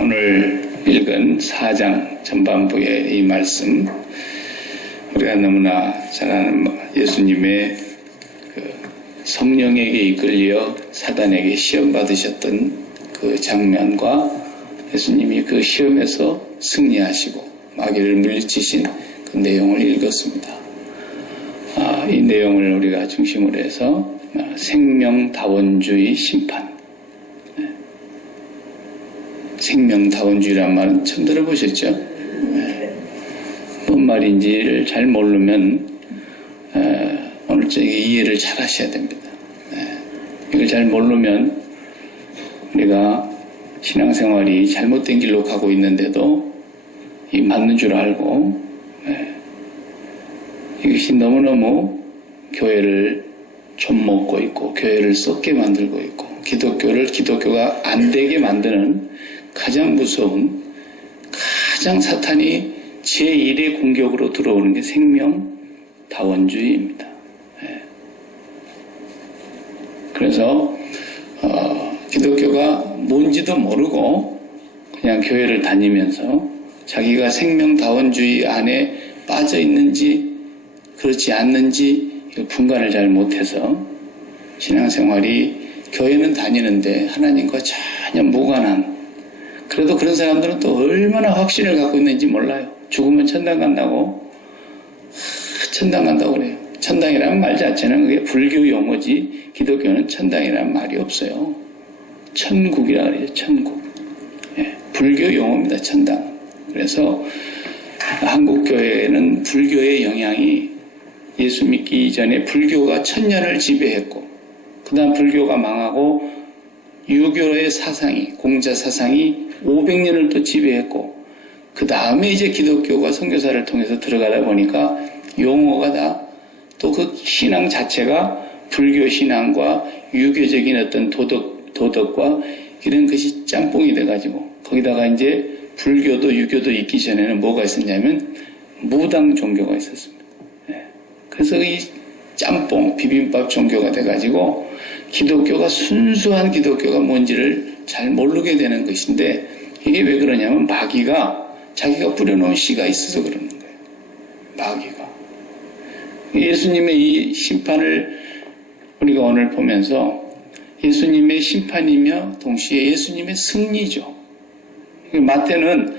오늘 읽은 4장 전반부의 이 말씀, 우리가 너무나 잘 아는 예수님의 성령에게 이끌려 사단에게 시험 받으셨던 그 장면과 예수님이 그 시험에서 승리하시고 마귀를 물리치신 그 내용을 읽었습니다. 이 내용을 우리가 중심으로 해서 생명다원주의 심판. 생명다원주의란 말은 처음 들어보셨죠? 뭔 말인지를 잘 모르면 오늘 저녁에 이해를 잘 하셔야 됩니다. 이걸 잘 모르면 우리가 신앙생활이 잘못된 길로 가고 있는데도 이 맞는 줄 알고 이것이 너무너무 교회를 좀먹고 있고 교회를 썩게 만들고 있고 기독교를 기독교가 안 되게 만드는 가장 무서운, 가장 사탄이 제1의 공격으로 들어오는 게 생명다원주의입니다. 그래서 기독교가 뭔지도 모르고 그냥 교회를 다니면서 자기가 생명다원주의 안에 빠져 있는지 그렇지 않는지 분간을 잘 못해서 신앙생활이 교회는 다니는데 하나님과 전혀 무관한, 그래도 그런 사람들은 또 얼마나 확신을 갖고 있는지 몰라요. 죽으면 천당 간다고, 천당 간다고 그래요. 천당이라는 말 자체는 그게 불교 용어지 기독교는 천당이라는 말이 없어요. 천국이라 그래요. 천국. 불교 용어입니다. 천당. 그래서 한국 교회는 불교의 영향이 예수 믿기 전에 불교가 1000년을 지배했고, 그 다음 불교가 망하고 유교의 사상이, 공자 사상이 500년을 또 지배했고, 그 다음에 이제 기독교가 선교사를 통해서 들어가다 보니까 용어가 다 또 그 신앙 자체가 불교 신앙과 유교적인 어떤 도덕과 이런 것이 짬뽕이 돼가지고, 거기다가 이제 불교도 유교도 있기 전에는 뭐가 있었냐면 무당 종교가 있었습니다. 그래서 이 짬뽕 비빔밥 종교가 돼가지고 기독교가 순수한 기독교가 뭔지를 잘 모르게 되는 것인데, 이게 왜 그러냐면 마귀가 자기가 뿌려놓은 씨가 있어서 그러는 거예요. 마귀가. 예수님의 이 심판을 우리가 오늘 보면서 예수님의 심판이며 동시에 예수님의 승리죠. 마태는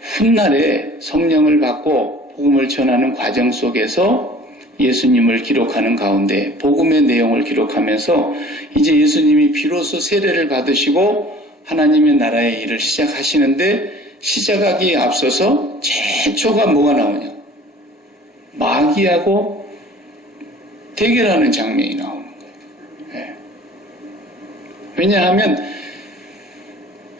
훗날에 성령을 받고 복음을 전하는 과정 속에서 예수님을 기록하는 가운데 복음의 내용을 기록하면서 이제 예수님이 비로소 세례를 받으시고 하나님의 나라의 일을 시작하시는데, 시작하기에 앞서서 최초가 뭐가 나오냐? 마귀하고 대결하는 장면이 나오는 거예요. 왜냐하면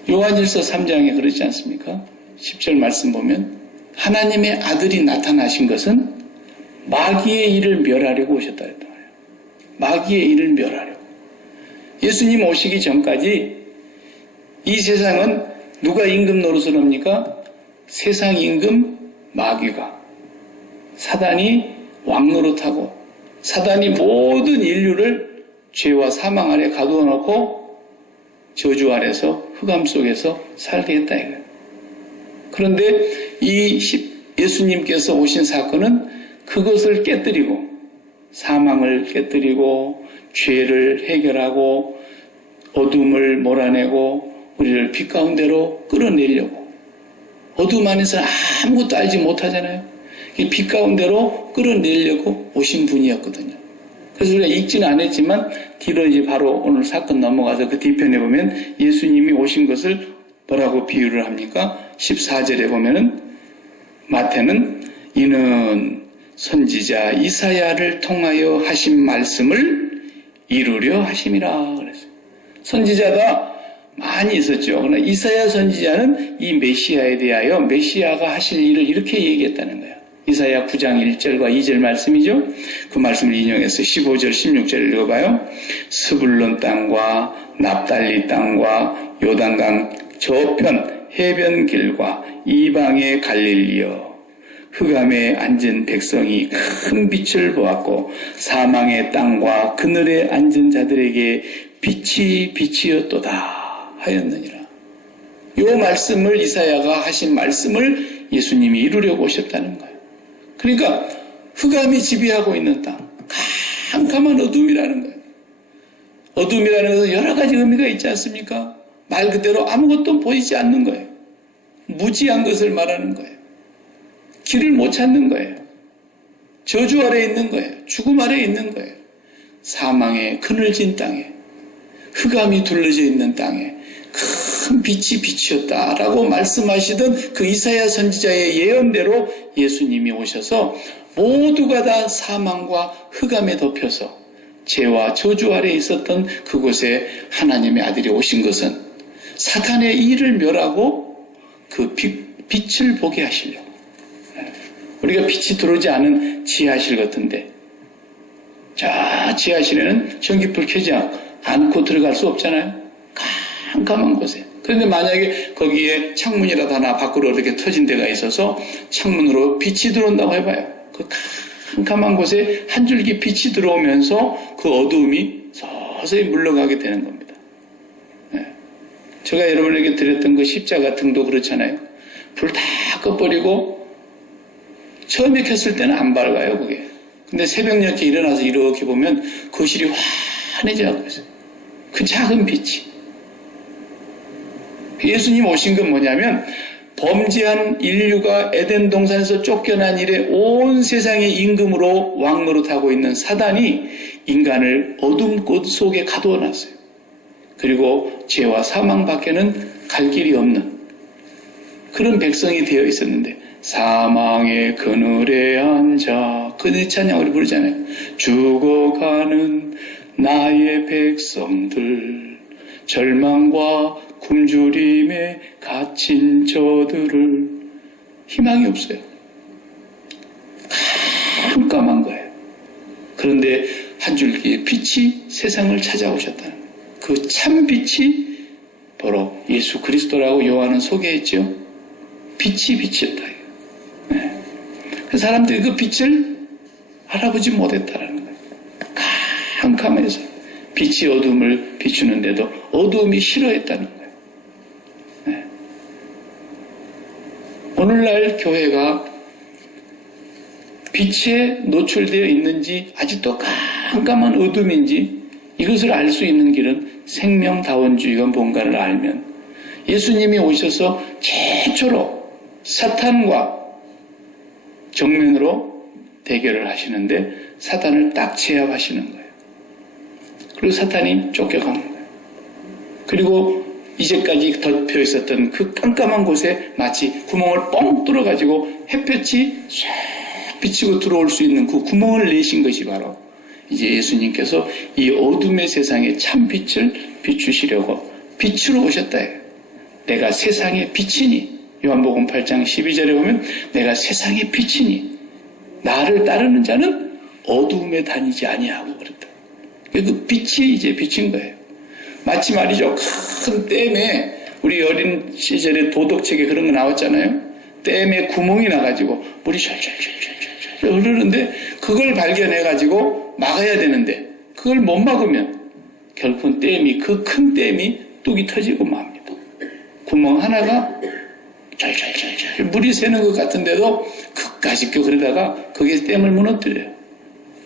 요한일서 3장에 그러지 않습니까? 10절 말씀 보면 하나님의 아들이 나타나신 것은 마귀의 일을 멸하려고 오셨다 했단 말이에요. 마귀의 일을 멸하려고. 예수님 오시기 전까지 이 세상은 누가 임금 노릇을 합니까? 세상 임금 마귀가, 사단이 왕노릇하고 사단이 모든 인류를 죄와 사망 아래 가두어 놓고 저주 아래서 흑암 속에서 살게 했다 이거예요. 그런데 이 예수님께서 오신 사건은 그것을 깨뜨리고 사망을 깨뜨리고 죄를 해결하고 어둠을 몰아내고 우리를 빛 가운데로 끌어내려고. 어둠 안에서 아무것도 알지 못하잖아요. 이 빛 가운데로 끌어내려고 오신 분이었거든요. 그래서 우리가 읽지는 않았지만 뒤로 이제 바로 오늘 사건 넘어가서 그 뒤편에 보면 예수님이 오신 것을 뭐라고 비유를 합니까? 14절에 보면은 마태는 이는 선지자 이사야를 통하여 하신 말씀을 이루려 하심이라 그랬어요. 선지자가 많이 있었죠. 그러나 이사야 선지자는 이 메시아에 대하여 메시아가 하실 일을 이렇게 얘기했다는 거예요. 이사야 9장 1절과 2절 말씀이죠. 그 말씀을 인용해서 15절, 16절 읽어봐요. 스불론 땅과 납달리 땅과 요단강 저편 해변 길과 이방의 갈릴리여, 흑암에 앉은 백성이 큰 빛을 보았고 사망의 땅과 그늘에 앉은 자들에게 빛이 빛이었도다 하였느니라. 이 말씀을 이사야가 하신 말씀을 예수님이 이루려고 오셨다는 거예요. 그러니까 흑암이 지배하고 있는 땅, 캄캄한 어둠이라는 거예요. 어둠이라는 것은 여러 가지 의미가 있지 않습니까? 말 그대로 아무것도 보이지 않는 거예요. 무지한 것을 말하는 거예요. 길을 못 찾는 거예요. 저주 아래에 있는 거예요. 죽음 아래에 있는 거예요. 사망의 그늘진 땅에, 흑암이 둘러져 있는 땅에 큰 빛이 비치었다라고 말씀하시던 그 이사야 선지자의 예언대로 예수님이 오셔서 모두가 다 사망과 흑암에 덮여서 죄와 저주 아래에 있었던 그곳에 하나님의 아들이 오신 것은 사탄의 일을 멸하고 그 빛을 보게 하시려고. 우리가 빛이 들어오지 않은 지하실 같은데, 저 지하실에는 전기불 켜지 않고 들어갈 수 없잖아요. 깜깜한 곳에. 그런데 만약에 거기에 창문이라도 하나 밖으로 이렇게 터진 데가 있어서 창문으로 빛이 들어온다고 해봐요. 그 깜깜한 곳에 한 줄기 빛이 들어오면서 그 어두움이 서서히 물러가게 되는 겁니다. 제가 여러분에게 드렸던 그 십자가 등도 그렇잖아요. 불 다 꺼버리고 처음에 켰을 때는 안 밝아요, 그게. 근데 새벽녘에 일어나서 이렇게 보면 거실이 환해져가고 있어요. 그 작은 빛이. 예수님 오신 건 뭐냐면 범죄한 인류가 에덴 동산에서 쫓겨난 이래 온 세상의 임금으로 왕노릇하고 있는 사단이 인간을 어둠 곳 속에 가두어 놨어요. 그리고 죄와 사망 밖에는 갈 길이 없는 그런 백성이 되어 있었는데 사망의 그늘에 앉아 그 찬양을 부르잖아요. 죽어가는 나의 백성들 절망과 굶주림에 갇힌 저들을 희망이 없어요. 깜깜한 거예요. 그런데 한 줄기의 빛이 세상을 찾아오셨다는 거예요. 그 참 빛이 바로 예수 그리스도라고 요한은 소개했죠. 빛이 비쳤다. 네. 그 사람들이 그 빛을 알아보지 못했다라는 거예요. 캄캄해서 빛이 어둠을 비추는데도 어둠이 싫어했다는 거예요. 네. 오늘날 교회가 빛에 노출되어 있는지 아직도 깜깜한 어둠인지 이것을 알 수 있는 길은 생명다원주의가 뭔가를 알면 예수님이 오셔서 최초로 사탄과 정면으로 대결을 하시는데 사탄을 딱 제압하시는 거예요. 그리고 사탄이 쫓겨가는 거예요. 그리고 이제까지 덮여 있었던 그 깜깜한 곳에 마치 구멍을 뻥 뚫어가지고 햇볕이 쫙 비치고 들어올 수 있는 그 구멍을 내신 것이 바로 이제 예수님께서 이 어둠의 세상에 참 빛을 비추시려고 빛으로 오셨다 해요. 내가 세상의 빛이니 요한복음 8장 12절에 보면 내가 세상의 빛이니 나를 따르는 자는 어두움에 다니지 아니하고 그랬다. 그 빛이 이제 비친 거예요. 마치 말이죠. 큰 댐에 우리 어린 시절에 도덕책에 그런 거 나왔잖아요. 댐에 구멍이 나가지고 물이 촤촤촤촤촤 흐르는데 그걸 발견해가지고 막아야 되는데 그걸 못 막으면 결국은 댐이 그 큰 댐이 뚝이 터지고 맙니다. 구멍 하나가 촤촤촤촤 물이 새는 것 같은데도 끝까지 그러다가 거기에 댐을 무너뜨려요.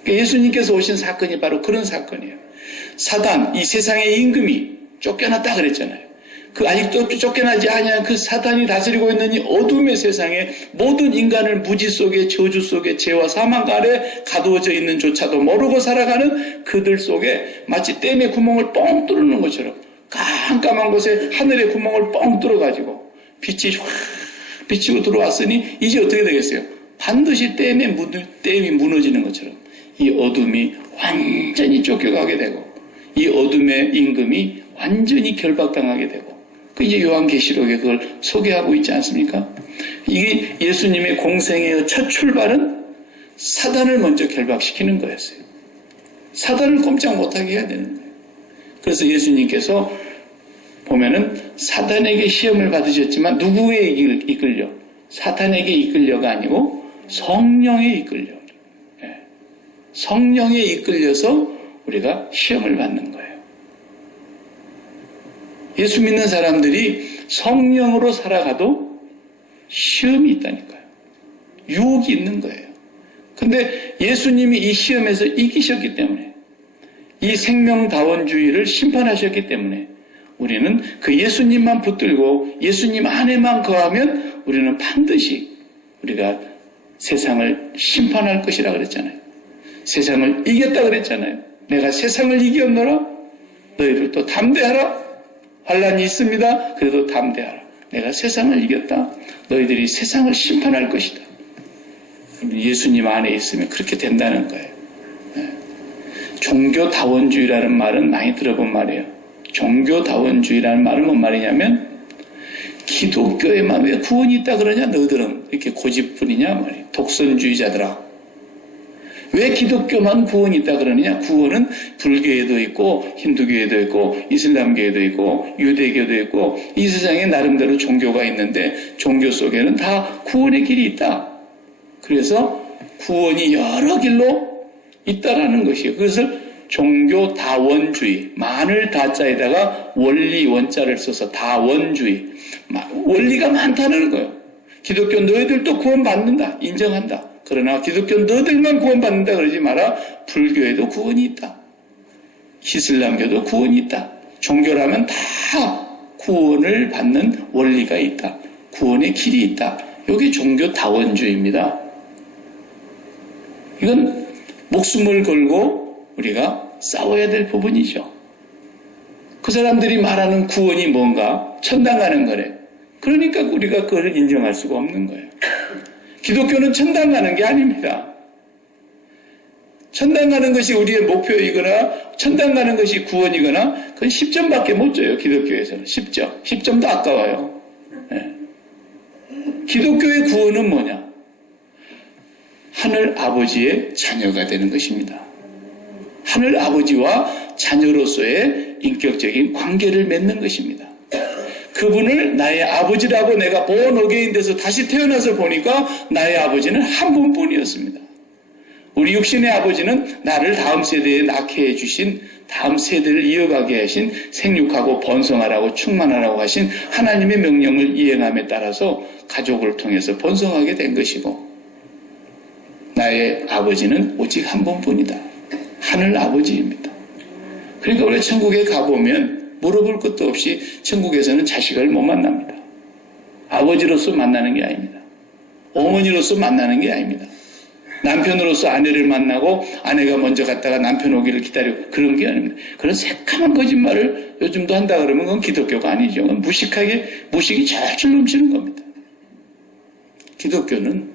예수님께서 오신 사건이 바로 그런 사건이에요. 사단, 이 세상의 임금이 쫓겨났다 그랬잖아요. 그 아직도 쫓겨나지 아니한 그 사단이 다스리고 있는 이 어둠의 세상에 모든 인간을 무지 속에 저주 속에 죄와 사망 아래 가두어져 있는 조차도 모르고 살아가는 그들 속에 마치 댐에 구멍을 뻥 뚫는 것처럼 깜깜한 곳에 하늘의 구멍을 뻥 뚫어가지고 빛이 확 비치고 들어왔으니 이제 어떻게 되겠어요? 반드시 댐이 무너지는 것처럼 이 어둠이 완전히 쫓겨가게 되고 이 어둠의 임금이 완전히 결박당하게 되고 그 이제 요한계시록에 그걸 소개하고 있지 않습니까? 이게 예수님의 공생의 첫 출발은 사단을 먼저 결박시키는 거였어요. 사단을 꼼짝 못하게 해야 되는 거예요. 그래서 예수님께서 보면은 사단에게 시험을 받으셨지만 누구에 이끌려? 사탄에게 이끌려가 아니고 성령에 이끌려. 성령에 이끌려서 우리가 시험을 받는 거예요. 예수 믿는 사람들이 성령으로 살아가도 시험이 있다니까요. 유혹이 있는 거예요. 근데 예수님이 이 시험에서 이기셨기 때문에, 이 생명다원주의를 심판하셨기 때문에 우리는 그 예수님만 붙들고 예수님 안에만 거하면 우리는 반드시 우리가 세상을 심판할 것이라 그랬잖아요. 세상을 이겼다 그랬잖아요. 내가 세상을 이겼노라. 너희들도 담대하라. 환난이 있습니다. 그래도 담대하라. 내가 세상을 이겼다. 너희들이 세상을 심판할 것이다. 예수님 안에 있으면 그렇게 된다는 거예요. 종교다원주의라는 말은 많이 들어본 말이에요. 종교다원주의라는 말은 뭔 말이냐면, 기독교에만 왜 구원이 있다 그러냐 너희들은 이렇게 고집뿐이냐 말이에요. 독선주의자들아, 왜 기독교만 구원이 있다 그러느냐. 구원은 불교에도 있고 힌두교에도 있고 이슬람교에도 있고 유대교도 있고 이 세상에 나름대로 종교가 있는데 종교 속에는 다 구원의 길이 있다. 그래서 구원이 여러 길로 있다라는 것이에요. 그것을 종교다원주의, 만을 다자에다가 원리 원자를 써서 다원주의, 원리가 많다는 거예요. 기독교 너희들도 구원받는다, 인정한다. 그러나 기독교 너희들만 구원받는다 그러지 마라. 불교에도 구원이 있다. 이슬람교도 구원이 있다. 종교라면 다 구원을 받는 원리가 있다. 구원의 길이 있다. 이게 종교다원주의입니다. 이건 목숨을 걸고 우리가 싸워야 될 부분이죠. 그 사람들이 말하는 구원이 뭔가? 천당 가는 거래. 그러니까 우리가 그걸 인정할 수가 없는 거예요. 기독교는 천당 가는 게 아닙니다. 천당 가는 것이 우리의 목표이거나 천당 가는 것이 구원이거나 그건 10점밖에 못 줘요. 기독교에서는 10점. 10점도 아까워요. 네. 기독교의 구원은 뭐냐? 하늘 아버지의 자녀가 되는 것입니다. 하늘 아버지와 자녀로서의 인격적인 관계를 맺는 것입니다. 그분을 나의 아버지라고 내가 born again 돼서 다시 태어나서 보니까 나의 아버지는 한 분뿐이었습니다. 우리 육신의 아버지는 나를 다음 세대에 낳게 해주신, 다음 세대를 이어가게 하신, 생육하고 번성하라고 충만하라고 하신 하나님의 명령을 이행함에 따라서 가족을 통해서 번성하게 된 것이고, 나의 아버지는 오직 한 분뿐이다. 하늘 아버지입니다. 그러니까 우리 천국에 가보면 물어볼 것도 없이 천국에서는 자식을 못 만납니다. 아버지로서 만나는 게 아닙니다. 어머니로서 만나는 게 아닙니다. 남편으로서 아내를 만나고 아내가 먼저 갔다가 남편 오기를 기다리고 그런 게 아닙니다. 그런 새까만 거짓말을 요즘도 한다 그러면 그건 기독교가 아니죠. 그건 무식이 절절 넘치는 겁니다. 기독교는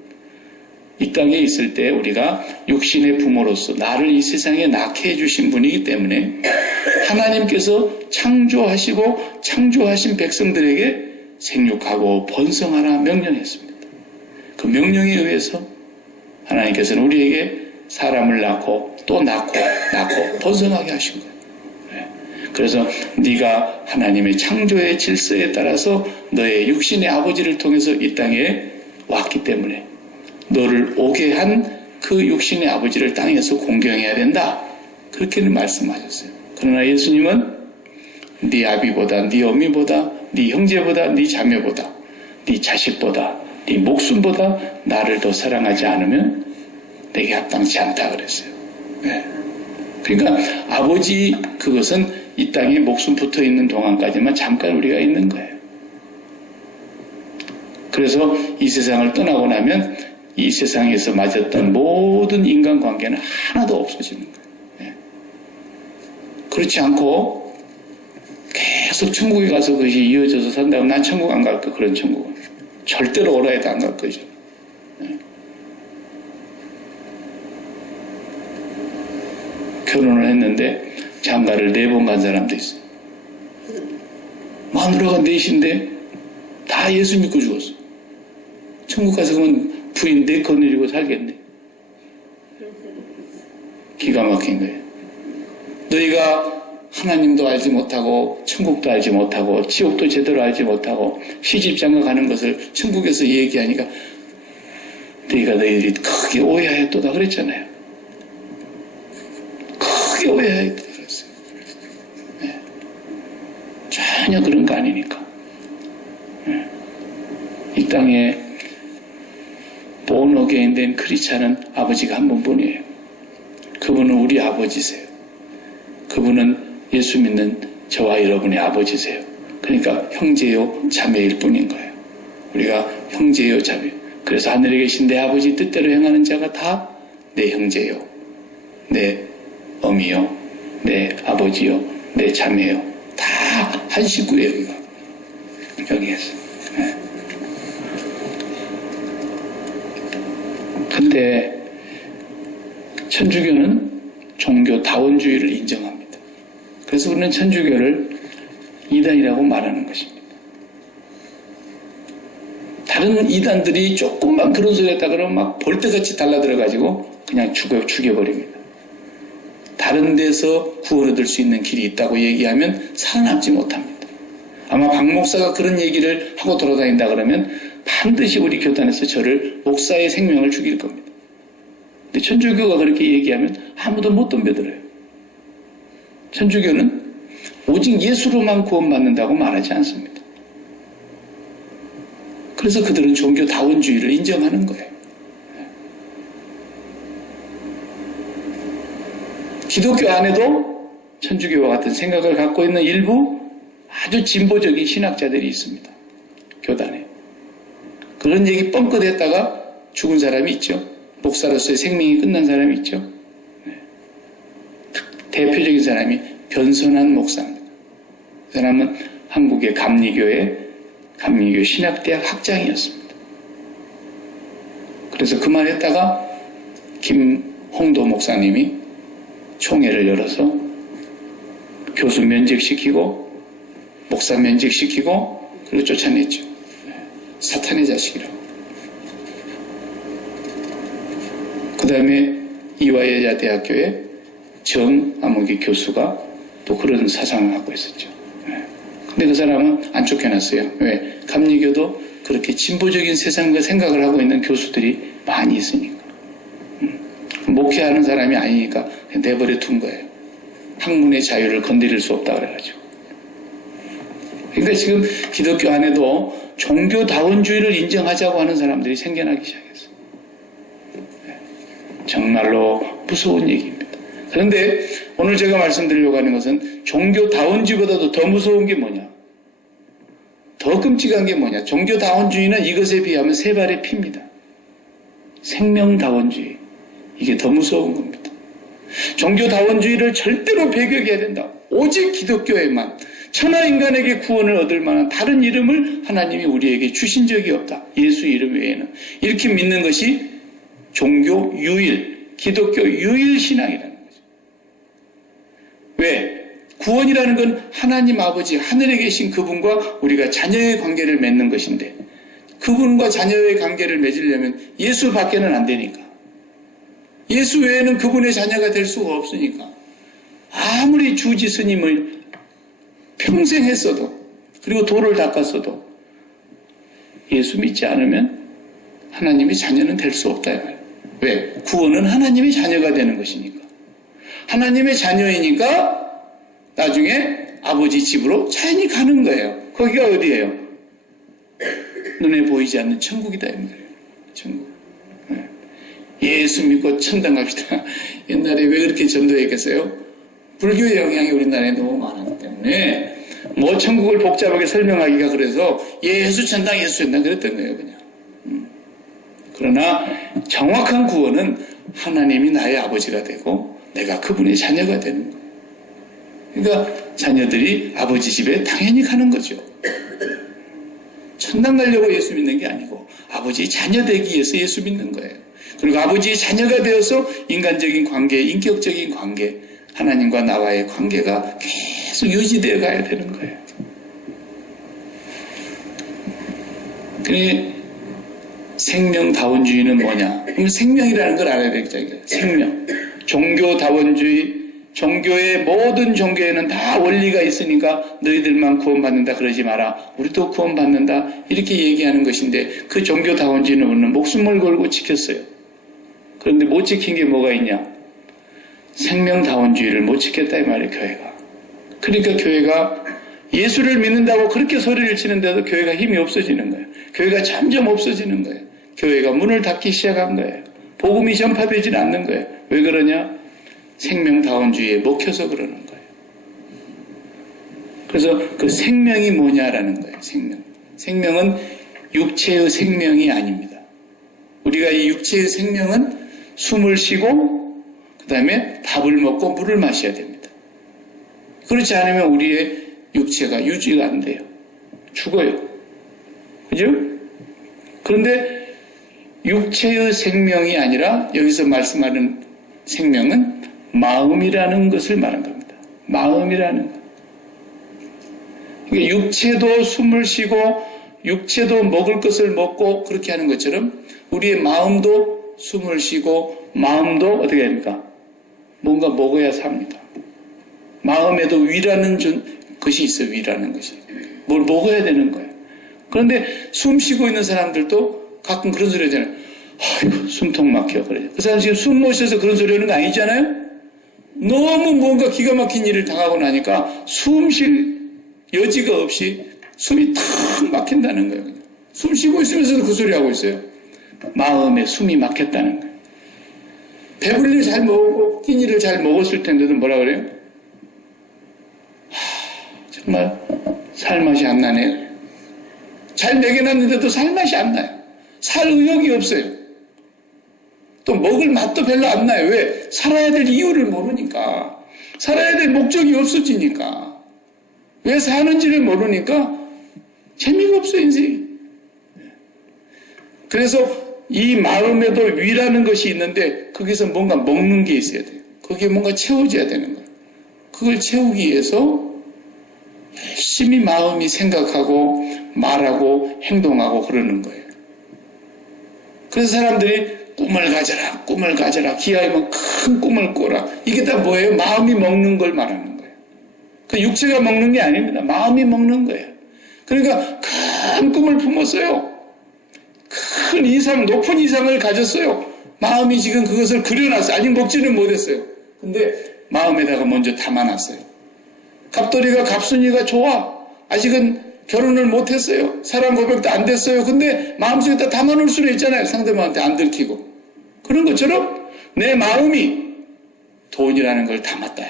이 땅에 있을 때 우리가 육신의 부모로서 나를 이 세상에 낳게 해주신 분이기 때문에 하나님께서 창조하시고 창조하신 백성들에게 생육하고 번성하라 명령했습니다. 그 명령에 의해서 하나님께서는 우리에게 사람을 낳고 또 낳고 번성하게 하신 거예요. 그래서 네가 하나님의 창조의 질서에 따라서 너의 육신의 아버지를 통해서 이 땅에 왔기 때문에 너를 오게 한 그 육신의 아버지를 땅에서 공경해야 된다. 그렇게는 말씀하셨어요. 그러나 예수님은 네 아비보다, 네 어미보다, 네 형제보다, 네 자매보다, 네 자식보다, 네 목숨보다 나를 더 사랑하지 않으면 내게 합당치 않다 그랬어요. 네. 그러니까 아버지 그것은 이 땅에 목숨 붙어 있는 동안까지만 잠깐 우리가 있는 거예요. 그래서 이 세상을 떠나고 나면 이 세상에서 맺었던 모든 인간관계는 하나도 없어지는 거예요. 네. 그렇지 않고 계속 천국에 가서 그것이 이어져서 산다고 난 천국 안 갈 거. 그런 천국은 절대로 오라 해도 안 갈 거죠. 네. 결혼을 했는데 장가를 4번 간 사람도 있어요. 마누라가 4인데 다 예수 믿고 죽었어. 천국 가서 그러면 부인 4컷 내리고 살겠네. 기가 막힌 거예요. 너희가 하나님도 알지 못하고 천국도 알지 못하고 지옥도 제대로 알지 못하고 시집장가 가는 것을 천국에서 얘기하니까 너희들이 크게 오해하였도다 그랬잖아요. 크게 오해하였도다 그랬어요. 네. 전혀 그런 거 아니니까. 땅에 born again 된 크리스찬은 아버지가 한 분뿐이에요. 그분은 우리 아버지세요. 그분은 예수 믿는 저와 여러분의 아버지세요. 그러니까 형제요 자매일 뿐인 거예요. 우리가 형제요 자매. 그래서 하늘에 계신 내 아버지 뜻대로 행하는 자가 다 내 형제요, 내 어미요, 내 아버지요, 내 자매요. 다 한 식구예요. 이거 여기에서. 네. 근데 천주교는 종교 다원주의를 인정합니다. 그래서 우리는 천주교를 이단이라고 말하는 것입니다. 다른 이단들이 조금만 그런 소리 했다 그러면 막 벌떼같이 달라들어가지고 그냥 죽여버립니다. 다른 데서 구원 얻을 수 있는 길이 있다고 얘기하면 살아남지 못합니다. 아마 박 목사가 그런 얘기를 하고 돌아다닌다 그러면 반드시 우리 교단에서 저를 목사의 생명을 죽일 겁니다. 근데 천주교가 그렇게 얘기하면 아무도 못 덤벼들어요. 천주교는 오직 예수로만 구원받는다고 말하지 않습니다. 그래서 그들은 종교 다원주의를 인정하는 거예요. 기독교 안에도 천주교와 같은 생각을 갖고 있는 일부 아주 진보적인 신학자들이 있습니다. 교단에. 그런 얘기 뻥끗 했다가 죽은 사람이 있죠. 목사로서의 생명이 끝난 사람이 있죠. 대표적인 사람이 변선한 목사입니다. 그 사람은 한국의 감리교 신학대학 학장이었습니다. 그래서 그 말 했다가 김홍도 목사님이 총회를 열어서 교수 면직시키고 목사 면직시키고 그리고 쫓아냈죠. 사탄의 자식이라고. 그 다음에 이화여자대학교의 정아무개 교수가 또 그런 사상을 갖고 있었죠. 근데 그 사람은 안 쫓겨났어요. 왜? 감리교도 그렇게 진보적인 세상과 생각을 하고 있는 교수들이 많이 있으니까. 목회하는 사람이 아니니까 내버려 둔 거예요. 학문의 자유를 건드릴 수 없다 그래가지고. 그러니까 지금 기독교 안에도 종교다원주의를 인정하자고 하는 사람들이 생겨나기 시작했어요. 정말로 무서운 얘기입니다. 그런데 오늘 제가 말씀드리려고 하는 것은 종교다원주의보다도 더 무서운 게 뭐냐? 더 끔찍한 게 뭐냐? 종교다원주의는 이것에 비하면 세 발의 피입니다. 생명다원주의. 이게 더 무서운 겁니다. 종교다원주의를 절대로 배격해야 된다. 오직 기독교에만 천하인간에게 구원을 얻을 만한 다른 이름을 하나님이 우리에게 주신 적이 없다. 예수 이름 외에는. 이렇게 믿는 것이 종교 유일, 기독교 유일 신앙이라는 거죠. 왜? 구원이라는 건 하나님 아버지 하늘에 계신 그분과 우리가 자녀의 관계를 맺는 것인데 그분과 자녀의 관계를 맺으려면 예수 밖에는 안 되니까. 예수 외에는 그분의 자녀가 될 수가 없으니까 아무리 주지 스님을 평생 했어도 그리고 돌을 닦았어도 예수 믿지 않으면 하나님의 자녀는 될 수 없다. 왜? 구원은 하나님의 자녀가 되는 것이니까. 하나님의 자녀이니까 나중에 아버지 집으로 자연히 가는 거예요. 거기가 어디예요? 눈에 보이지 않는 천국이다 이 말이에요. 천국. 예수 믿고 천당 갑시다. 옛날에 왜 그렇게 전도했겠어요? 불교의 영향이 우리나라에 너무 많았기 때문에 뭐 천국을 복잡하게 설명하기가 그래서 예수 천당 그랬던 거예요. 그냥. 그러나 정확한 구원은 하나님이 나의 아버지가 되고 내가 그분의 자녀가 되는 거예요. 그러니까 자녀들이 아버지 집에 당연히 가는 거죠. 천당 가려고 예수 믿는 게 아니고 아버지의 자녀 되기 위해서 예수 믿는 거예요. 그리고 아버지의 자녀가 되어서 인간적인 관계, 인격적인 관계, 하나님과 나와의 관계가 계속 유지되어 가야 되는 거예요. 그래 생명다원주의는 뭐냐? 그럼 생명이라는 걸 알아야 되겠죠. 생명. 종교다원주의, 종교의 모든 종교에는 다 원리가 있으니까 너희들만 구원받는다 그러지 마라. 우리도 구원받는다. 이렇게 얘기하는 것인데 그 종교다원주의는 우리는 목숨을 걸고 지켰어요. 그런데 못 지킨 게 뭐가 있냐? 생명다원주의를 못 지켰다 이 말이에요. 교회가. 그러니까 교회가 예수를 믿는다고 그렇게 소리를 치는데도 교회가 힘이 없어지는 거예요. 교회가 점점 없어지는 거예요. 교회가 문을 닫기 시작한 거예요. 복음이 전파되질 않는 거예요. 왜 그러냐? 생명다원주의에 먹혀서 그러는 거예요. 그래서 그 생명이 뭐냐라는 거예요. 생명. 생명은 육체의 생명이 아닙니다. 우리가 이 육체의 생명은 숨을 쉬고 그 다음에 밥을 먹고 물을 마셔야 됩니다. 그렇지 않으면 우리의 육체가 유지가 안 돼요. 죽어요. 그죠? 그런데 육체의 생명이 아니라 여기서 말씀하는 생명은 마음이라는 것을 말한 겁니다. 마음이라는 것. 그러니까 육체도 숨을 쉬고 육체도 먹을 것을 먹고 그렇게 하는 것처럼 우리의 마음도 숨을 쉬고 마음도 어떻게 합니까? 뭔가 먹어야 삽니다. 마음에도 위라는 것이 있어요. 위라는 것이. 뭘 먹어야 되는 거예요. 그런데 숨 쉬고 있는 사람들도 가끔 그런 소리 하잖아요. 아이고 숨통 막혀 그래요. 그 사람 지금 숨 못 쉬어서 그런 소리 하는 거 아니잖아요. 너무 뭔가 기가 막힌 일을 당하고 나니까 숨 쉴 여지가 없이 숨이 탁 막힌다는 거예요. 숨 쉬고 있으면서도 그 소리 하고 있어요. 마음에 숨이 막혔다는 거예요. 배불리를 잘 먹고 끼니를 잘 먹었을 텐데도 뭐라 그래요? 정말 살맛이 안 나네요. 잘 먹여놨는데도 살맛이 안 나요. 살 의욕이 없어요. 또 먹을 맛도 별로 안 나요. 왜? 살아야 될 이유를 모르니까. 살아야 될 목적이 없어지니까. 왜 사는지를 모르니까 재미가 없어요, 인생이. 그래서 이 마음에도 위라는 것이 있는데 거기서 뭔가 먹는 게 있어야 돼요. 거기에 뭔가 채워져야 되는 거예요. 그걸 채우기 위해서 열심히 마음이 생각하고 말하고 행동하고 그러는 거예요. 그래서 사람들이 꿈을 가져라, 꿈을 가져라, 기아이면 큰 꿈을 꿔라. 이게 다 뭐예요? 마음이 먹는 걸 말하는 거예요. 그 육체가 먹는 게 아닙니다. 마음이 먹는 거예요. 그러니까 큰 꿈을 품었어요. 큰 이상, 높은 이상을 가졌어요. 마음이 지금 그것을 그려놨어요. 아직 먹지는 못했어요. 근데 마음에다가 먼저 담아놨어요. 갑돌이가 갑순이가 좋아. 아직은 결혼을 못했어요. 사랑 고백도 안 됐어요. 근데 마음속에다 담아놓을 수는 있잖아요. 상대방한테 안 들키고. 그런 것처럼 내 마음이 돈이라는 걸 담았다.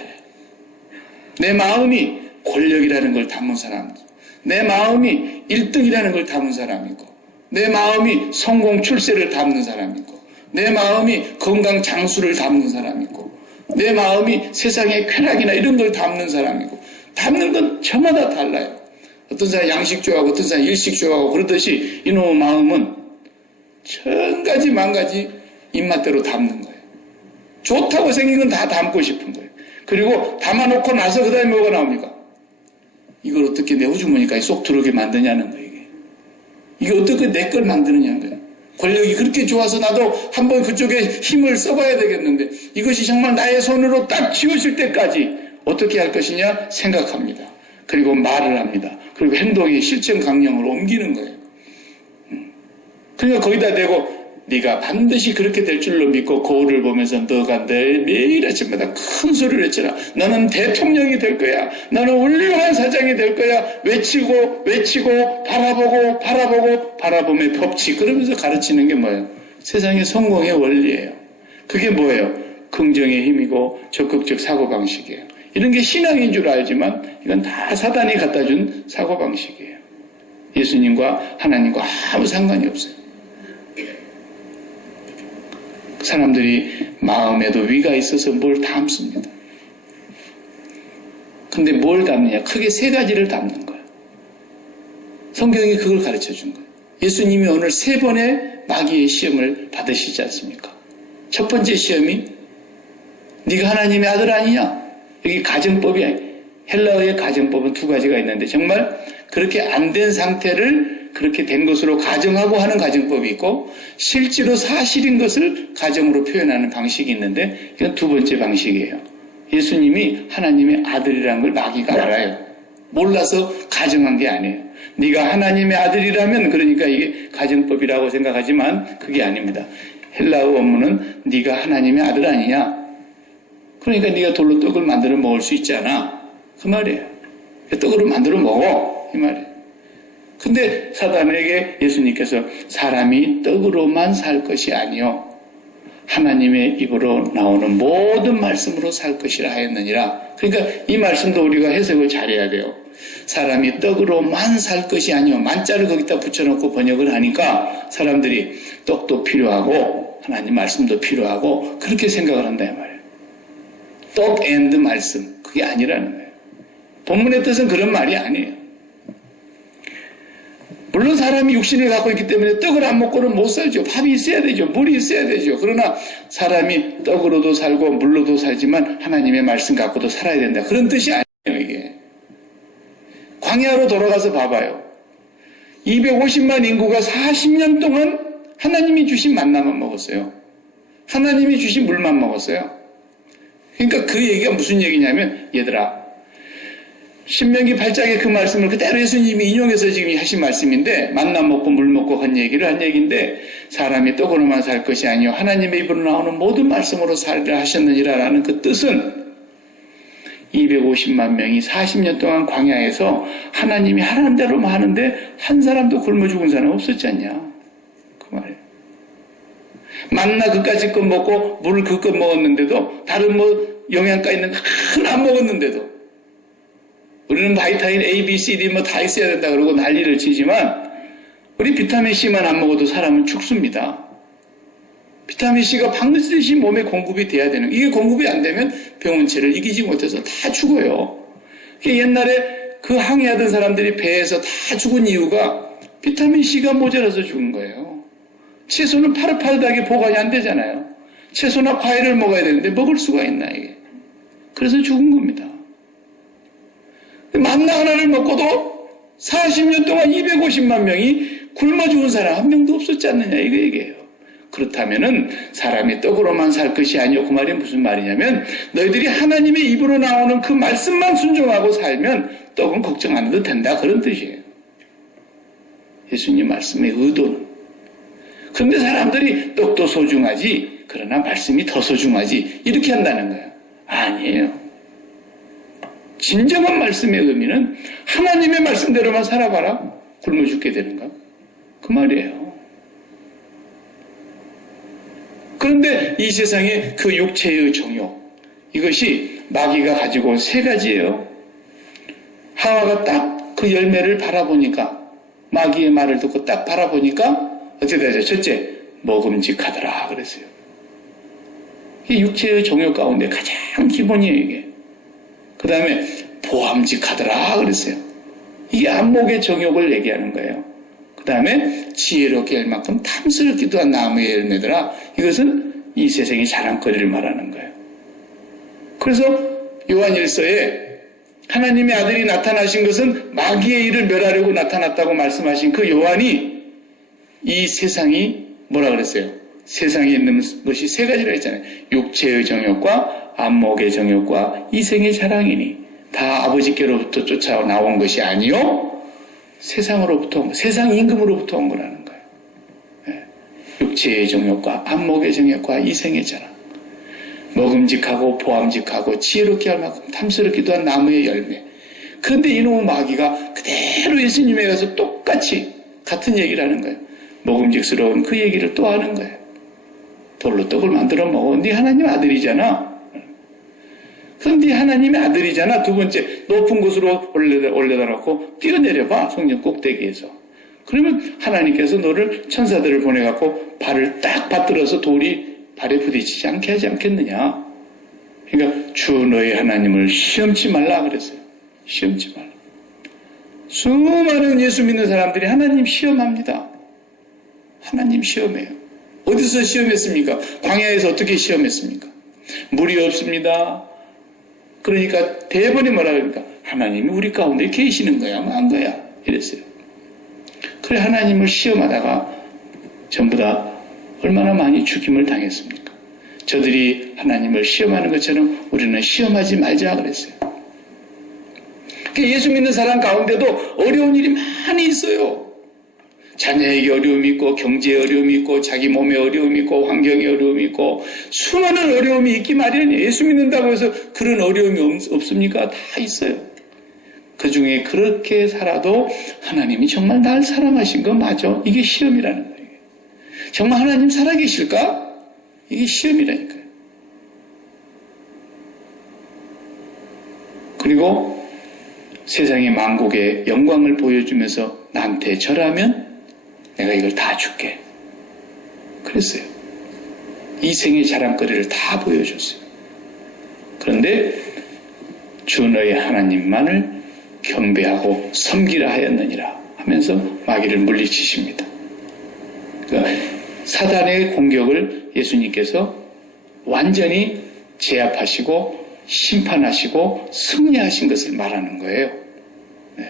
내 마음이 권력이라는 걸 담은 사람, 내 마음이 1등이라는 걸 담은 사람이 있고, 내 마음이 성공 출세를 담는 사람이 있고, 내 마음이 건강 장수를 담는 사람이 있고, 내 마음이 세상의 쾌락이나 이런 걸 담는 사람이 있고, 담는 건 저마다 달라요. 어떤 사람 양식 좋아하고 어떤 사람 일식 좋아하고 그러듯이 이놈의 마음은 천가지 만가지 입맛대로 담는 거예요. 좋다고 생긴 건 다 담고 싶은 거예요. 그리고 담아놓고 나서 그 다음에 뭐가 나옵니까? 이걸 어떻게 내 호주머니까지 쏙 들어오게 만드냐는 거예요. 이게 어떻게 내 걸 만드느냐는 거예요. 권력이 그렇게 좋아서 나도 한번 그쪽에 힘을 써봐야 되겠는데 이것이 정말 나의 손으로 딱 쥐어질 때까지 어떻게 할 것이냐 생각합니다. 그리고 말을 합니다. 그리고 행동이 실천 강령으로 옮기는 거예요. 그러니까 거기다 대고 네가 반드시 그렇게 될 줄로 믿고 거울을 보면서 너가 매일 아침마다 큰 소리를 외쳐라. 너는 대통령이 될 거야. 너는 훌륭한 사장이 될 거야. 외치고 바라보고 바라봄의 법칙. 그러면서 가르치는 게 뭐예요? 세상의 성공의 원리예요. 그게 뭐예요? 긍정의 힘이고 적극적 사고방식이에요. 이런 게 신앙인 줄 알지만 이건 다 사단이 갖다 준 사고방식이에요. 예수님과 하나님과 아무 상관이 없어요. 사람들이 마음에도 위가 있어서 뭘 담습니다. 근데 뭘 담느냐? 크게 세 가지를 담는 거예요. 성경이 그걸 가르쳐 준 거예요. 예수님이 오늘 3번의 마귀의 시험을 받으시지 않습니까? 첫 번째 시험이 네가 하나님의 아들 아니냐? 여기 가정법이 헬라어의 가정법은 2가지가 있는데 정말 그렇게 안 된 상태를 그렇게 된 것으로 가정하고 하는 가정법이 있고 실제로 사실인 것을 가정으로 표현하는 방식이 있는데 이건 2번째 방식이에요. 예수님이 하나님의 아들이라는 걸 마귀가 알아요. 몰라서 가정한 게 아니에요. 네가 하나님의 아들이라면 그러니까 이게 가정법이라고 생각하지만 그게 아닙니다. 헬라어 원문은 네가 하나님의 아들 아니냐? 그러니까 네가 돌로 떡을 만들어 먹을 수 있잖아. 그 말이에요. 떡으로 만들어 먹어. 이 말이에요. 근데 사단에게 예수님께서 사람이 떡으로만 살 것이 아니요 하나님의 입으로 나오는 모든 말씀으로 살 것이라 하였느니라. 그러니까 이 말씀도 우리가 해석을 잘해야 돼요. 사람이 떡으로만 살 것이 아니요, 만자를 거기다 붙여놓고 번역을 하니까 사람들이 떡도 필요하고 하나님 말씀도 필요하고 그렇게 생각을 한다 이 말이에요. 떡 앤드 말씀, 그게 아니라는 거예요. 본문의 뜻은 그런 말이 아니에요. 물론 사람이 육신을 갖고 있기 때문에 떡을 안 먹고는 못 살죠. 밥이 있어야 되죠. 물이 있어야 되죠. 그러나 사람이 떡으로도 살고 물로도 살지만 하나님의 말씀 갖고도 살아야 된다. 그런 뜻이 아니에요, 이게. 광야로 돌아가서 봐봐요. 250만 인구가 40년 동안 하나님이 주신 만나만 먹었어요. 하나님이 주신 물만 먹었어요. 그러니까 그 얘기가 무슨 얘기냐면, 얘들아, 신명기 8장의 그 말씀을 그대로 예수님이 인용해서 지금 하신 말씀인데, 만나 먹고 물 먹고 한 얘기인데, 사람이 떡으로만 살 것이 아니요 하나님의 입으로 나오는 모든 말씀으로 살리라 하셨느니라 라는 그 뜻은 250만 명이 40년 동안 광야에서 하나님이 하라는 대로만 하는데 한 사람도 굶어 죽은 사람 없었지 않냐, 그 말이에요. 만나 그까짓 것 먹고 물 그것 먹었는데도, 다른 뭐 영양가 있는 하나 안 먹었는데도, 우리는 바이타민 A, B, C, D 뭐 다 있어야 된다 그러고 난리를 치지만 우리 비타민 C만 안 먹어도 사람은 죽습니다. 비타민 C가 반드시 몸에 공급이 돼야 되는, 이게 공급이 안 되면 병원체를 이기지 못해서 다 죽어요. 옛날에 그 항해하던 사람들이 배에서 다 죽은 이유가 비타민 C가 모자라서 죽은 거예요. 채소는 파릇파릇하게 보관이 안 되잖아요. 채소나 과일을 먹어야 되는데 먹을 수가 있나, 이게. 그래서 죽은 겁니다. 만나 하나를 먹고도 40년 동안 250만 명이 굶어 죽은 사람 한 명도 없었지 않느냐, 이거 얘기예요. 그렇다면은 사람이 떡으로만 살 것이 아니요, 그 말이 무슨 말이냐면, 너희들이 하나님의 입으로 나오는 그 말씀만 순종하고 살면 떡은 걱정 안 해도 된다, 그런 뜻이에요. 예수님 말씀의 의도는. 그런데 사람들이 떡도 소중하지, 그러나 말씀이 더 소중하지, 이렇게 한다는 거예요. 아니에요. 진정한 말씀의 의미는 하나님의 말씀대로만 살아봐라, 굶어 죽게 되는가, 그 말이에요. 그런데 이 세상의 그 육체의 정욕, 이것이 마귀가 가지고 온 세 가지예요. 하와가 딱 그 열매를 바라보니까, 마귀의 말을 듣고 딱 바라보니까 어떻게 되죠? 첫째, 먹음직하더라 그랬어요. 이게 육체의 정욕 가운데 가장 기본이에요, 이게. 그 다음에 보암직하더라 그랬어요. 이게 안목의 정욕을 얘기하는 거예요. 그 다음에 지혜롭게 할 만큼 탐스럽기도 한 나무의 열매더라. 이것은 이 세상의 자랑거리를 말하는 거예요. 그래서 요한일서에 하나님의 아들이 나타나신 것은 마귀의 일을 멸하려고 나타났다고 말씀하신 그 요한이 이 세상이 뭐라 그랬어요? 세상에 있는 것이 세 가지라 했잖아요. 육체의 정욕과 안목의 정욕과 이생의 자랑이니 다 아버지께로부터 쫓아 나온 것이 아니요 세상으로부터 온, 세상 임금으로부터 온 거라는 거예요. 육체의 정욕과 안목의 정욕과 이생의 자랑, 먹음직하고 보암직하고 지혜롭게 할 만큼 탐스럽기도 한 나무의 열매. 그런데 이놈의 마귀가 그대로 예수님에 가서 똑같이 같은 얘기를 하는 거예요. 먹음직스러운 그 얘기를 또 하는 거예요. 돌로 떡을 만들어 먹어. 네 하나님 아들이잖아. 그럼 네 하나님의 아들이잖아. 두 번째, 높은 곳으로 올려다 놓고 뛰어내려봐, 성전 꼭대기에서. 그러면 하나님께서 너를 천사들을 보내갖고 발을 딱 받들어서 돌이 발에 부딪히지 않게 하지 않겠느냐. 그러니까 주 너의 하나님을 시험치 말라 그랬어요. 시험치 말라. 수많은 예수 믿는 사람들이 하나님 시험합니다. 하나님 시험해요. 어디서 시험했습니까? 광야에서 어떻게 시험했습니까? 물이 없습니다. 그러니까 대번에 뭐라 그러니까 하나님이 우리 가운데 계시는 거야, 뭐 한 거야, 이랬어요. 그래 하나님을 시험하다가 전부 다 얼마나 많이 죽임을 당했습니까? 저들이 하나님을 시험하는 것처럼 우리는 시험하지 말자 그랬어요. 예수 믿는 사람 가운데도 어려운 일이 많이 있어요. 자녀에게 어려움이 있고, 경제에 어려움이 있고, 자기 몸에 어려움이 있고, 환경에 어려움이 있고, 수많은 어려움이 있기 마련이에요. 예수 믿는다고 해서 그런 어려움이 없습니까? 다 있어요. 그 중에 그렇게 살아도 하나님이 정말 날 사랑하신 거 맞아? 이게 시험이라는 거예요. 정말 하나님 살아계실까? 이게 시험이라니까요. 그리고 세상의 만국의 영광을 보여주면서 나한테 절하면 내가 이걸 다 줄게. 그랬어요. 이 생의 자랑거리를 다 보여줬어요. 그런데 주 너의 하나님만을 경배하고 섬기라 하였느니라 하면서 마귀를 물리치십니다. 그러니까 사단의 공격을 예수님께서 완전히 제압하시고 심판하시고 승리하신 것을 말하는 거예요. 네.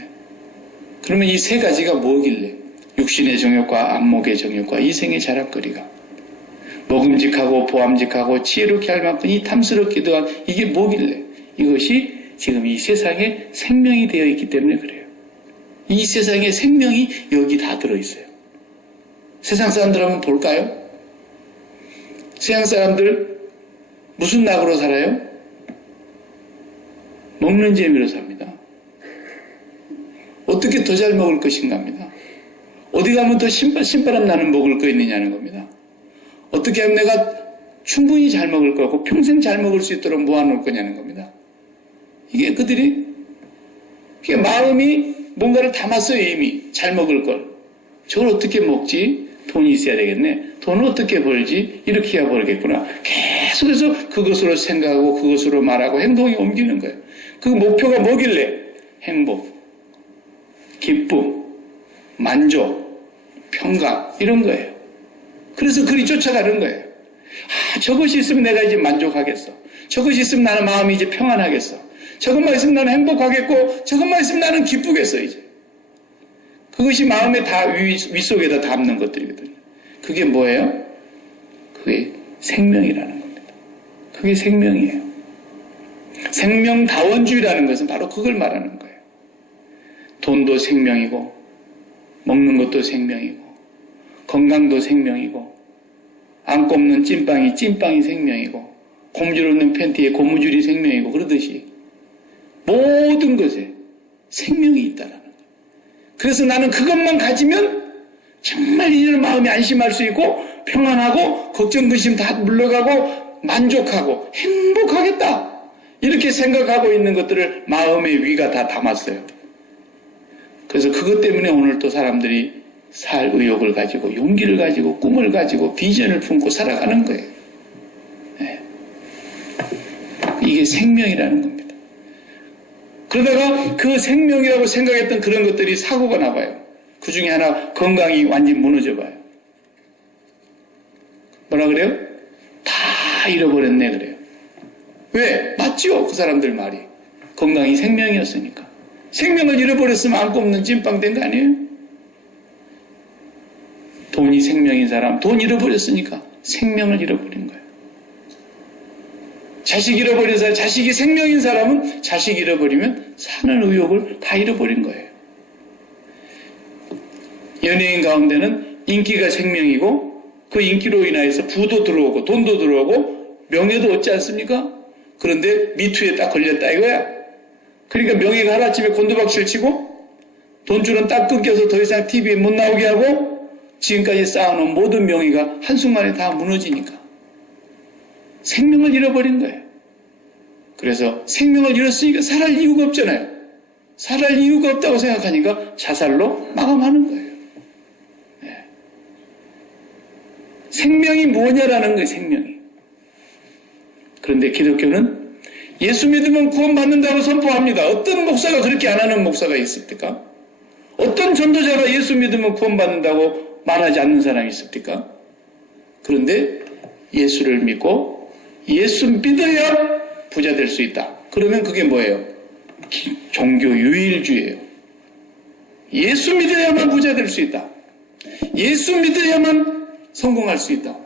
그러면 이 세 가지가 뭐길래? 육신의 정욕과 안목의 정욕과 이생의 자랑거리가, 먹음직하고 보암직하고 지혜롭게 할 만큼 이 탐스럽기도 한 이게 뭐길래? 이것이 지금 이 세상에 생명이 되어 있기 때문에 그래요. 이 세상에 생명이 여기 다 들어있어요. 세상 사람들 한번 볼까요? 세상 사람들 무슨 낙으로 살아요? 먹는 재미로 삽니다. 어떻게 더 잘 먹을 것인가 합니다. 어디 가면 더 신바람 나는 먹을 거 있느냐는 겁니다. 어떻게 하면 내가 충분히 잘 먹을 거고 평생 잘 먹을 수 있도록 모아놓을 거냐는 겁니다. 이게 그들이 마음이 뭔가를 담았어요. 이미 잘 먹을 걸. 저걸 어떻게 먹지? 돈이 있어야 되겠네. 돈을 어떻게 벌지? 이렇게 해야 벌겠구나. 계속해서 그것으로 생각하고 그것으로 말하고 행동이 옮기는 거예요. 그 목표가 뭐길래? 행복, 기쁨, 만족, 평강 이런 거예요. 그래서 그리 쫓아가는 거예요. 저것이 있으면 내가 이제 만족하겠어. 저것이 있으면 나는 마음이 이제 평안하겠어. 저것만 있으면 나는 행복하겠고 저것만 있으면 나는 기쁘겠어 이제. 그것이 마음에 다 윗속에다 담는 것들이거든요. 그게 뭐예요? 그게 생명이라는 겁니다. 그게 생명이에요. 생명다원주의라는 것은 바로 그걸 말하는 거예요. 돈도 생명이고 먹는 것도 생명이고 건강도 생명이고 안 꼽는 찐빵이 생명이고 고무줄 없는 팬티에 고무줄이 생명이고 그러듯이 모든 것에 생명이 있다라는 거예요. 그래서 나는 그것만 가지면 정말 이제는 마음이 안심할 수 있고 평안하고 걱정 근심 다 물러가고 만족하고 행복하겠다 이렇게 생각하고 있는 것들을 마음의 위가 다 담았어요. 그래서 그것 때문에 오늘 또 사람들이 살 의욕을 가지고 용기를 가지고 꿈을 가지고 비전을 품고 살아가는 거예요. 네. 이게 생명이라는 겁니다. 그러다가 그 생명이라고 생각했던 그런 것들이 사고가 나봐요. 그 중에 하나 건강이 완전히 무너져 봐요. 뭐라 그래요? 다 잃어버렸네 그래요. 왜? 맞죠? 그 사람들 말이. 건강이 생명이었으니까. 생명을 잃어버렸으면 안 꼽는 찐빵 된 거 아니에요? 돈이 생명인 사람, 돈 잃어버렸으니까 생명을 잃어버린 거예요. 자식 잃어버린 사람, 자식이 생명인 사람은 자식 잃어버리면 사는 의욕을 다 잃어버린 거예요. 연예인 가운데는 인기가 생명이고 그 인기로 인하여서 부도 들어오고 돈도 들어오고 명예도 얻지 않습니까? 그런데 미투에 딱 걸렸다 이거야. 그러니까 명예가 하루아침에 곤두박질 치고 돈줄은 딱 끊겨서 더 이상 TV에 못 나오게 하고 지금까지 쌓아놓은 모든 명예가 한순간에 다 무너지니까 생명을 잃어버린 거예요. 그래서 생명을 잃었으니까 살할 이유가 없잖아요. 살할 이유가 없다고 생각하니까 자살로 마감하는 거예요. 네. 생명이 뭐냐라는 거예요. 생명이. 그런데 기독교는 예수 믿으면 구원받는다고 선포합니다. 어떤 목사가 그렇게 안 하는 목사가 있습니까? 어떤 전도자가 예수 믿으면 구원받는다고 말하지 않는 사람이 있습니까? 그런데 예수를 믿고 예수 믿어야 부자 될 수 있다. 그러면 그게 뭐예요? 종교 유일주의예요. 예수 믿어야만 부자 될 수 있다. 예수 믿어야만 성공할 수 있다.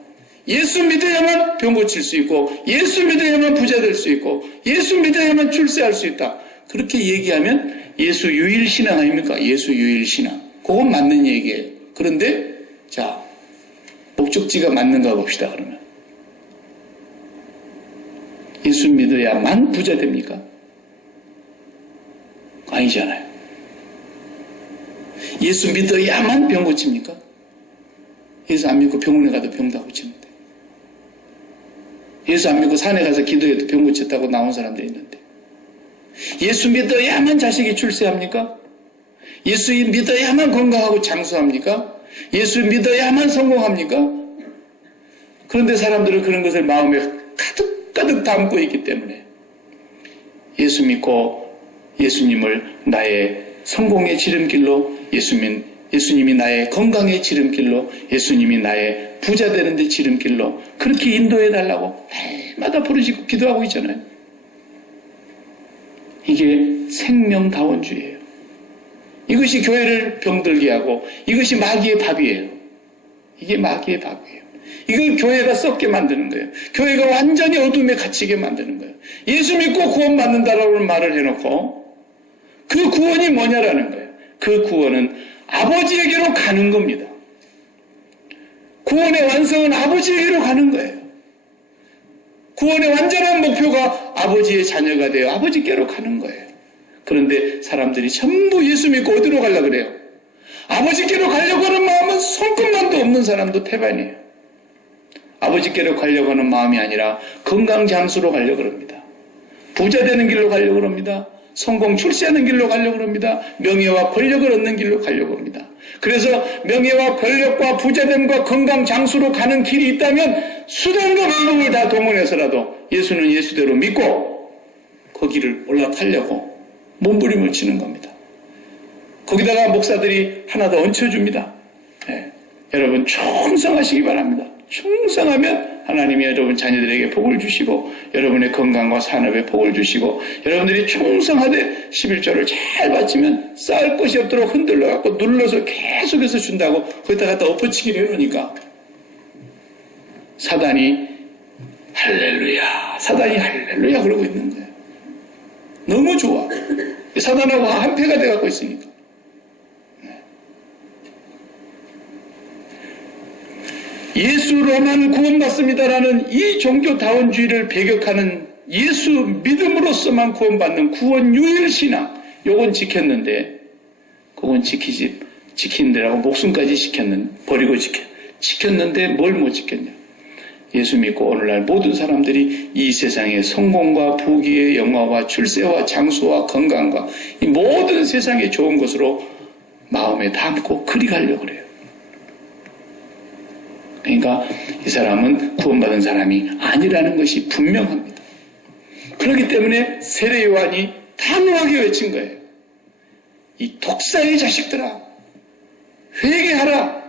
예수 믿어야만 병 고칠 수 있고 예수 믿어야만 부자 될 수 있고 예수 믿어야만 출세할 수 있다. 그렇게 얘기하면 예수 유일신앙 아닙니까? 예수 유일신앙. 그건 맞는 얘기예요. 그런데 자 목적지가 맞는가 봅시다. 그러면 예수 믿어야만 부자 됩니까? 아니잖아요. 예수 믿어야만 병 고칩니까? 예수 안 믿고 병원에 가도 병 다 고치는데. 예수 안 믿고 산에 가서 기도해도 병 고쳤다고 나온 사람들이 있는데. 예수 믿어야만 자식이 출세합니까? 예수 믿어야만 건강하고 장수합니까? 예수 믿어야만 성공합니까? 그런데 사람들은 그런 것을 마음에 가득가득 담고 있기 때문에 예수 믿고 예수님을 나의 성공의 지름길로, 예수님이 나의 건강의 지름길로, 예수님이 나의 부자 되는데 지름길로 그렇게 인도해달라고 날마다 부르짖고 기도하고 있잖아요. 이게 생명다원주의예요. 이것이 교회를 병들게 하고 이것이 마귀의 밥이에요. 이게 마귀의 밥이에요. 이걸 교회가 썩게 만드는 거예요. 교회가 완전히 어둠에 갇히게 만드는 거예요. 예수 믿고 구원받는다라고 말을 해놓고 그 구원이 뭐냐라는 거예요. 그 구원은 아버지에게로 가는 겁니다. 구원의 완성은 아버지에게로 가는 거예요. 구원의 완전한 목표가 아버지의 자녀가 되어 아버지께로 가는 거예요. 그런데 사람들이 전부 예수 믿고 어디로 가려고 그래요? 아버지께로 가려고 하는 마음은 손끝만도 없는 사람도 태반이에요. 아버지께로 가려고 하는 마음이 아니라 건강 장수로 가려고 합니다. 부자 되는 길로 가려고 합니다. 성공 출세하는 길로 가려고 합니다. 명예와 권력을 얻는 길로 가려고 합니다. 그래서 명예와 권력과 부자됨과 건강 장수로 가는 길이 있다면 수단과 방법을 다 동원해서라도 예수는 예수대로 믿고 거기를 올라타려고 몸부림을 치는 겁니다. 거기다가 목사들이 하나 더 얹혀줍니다. 네. 여러분 충성하시기 바랍니다. 충성하면 하나님이 여러분 자녀들에게 복을 주시고 여러분의 건강과 산업에 복을 주시고 여러분들이 충성하되 11조를 잘 바치면 쌓을 것이 없도록 흔들러갖고 눌러서 계속해서 준다고 거기다 갖다 엎어치기를 해놓으니까 사단이 할렐루야 그러고 있는 거예요. 너무 좋아. 사단하고 한패가 돼갖고 있으니까. 예수로만 구원받습니다라는 이 종교다원주의를 배격하는 예수 믿음으로서만 구원받는 구원 유일신앙 요건 지켰는데 그건 지키는데라고 목숨까지 버리고 지켰는데 뭘 못 지켰냐. 예수 믿고 오늘날 모든 사람들이 이 세상의 성공과 부귀의 영화와 출세와 장수와 건강과 이 모든 세상의 좋은 것으로 마음에 담고 그리 가려고 그래요. 그러니까 이 사람은 구원받은 사람이 아니라는 것이 분명합니다. 그렇기 때문에 세례 요한이 단호하게 외친 거예요. 이 독사의 자식들아, 회개하라.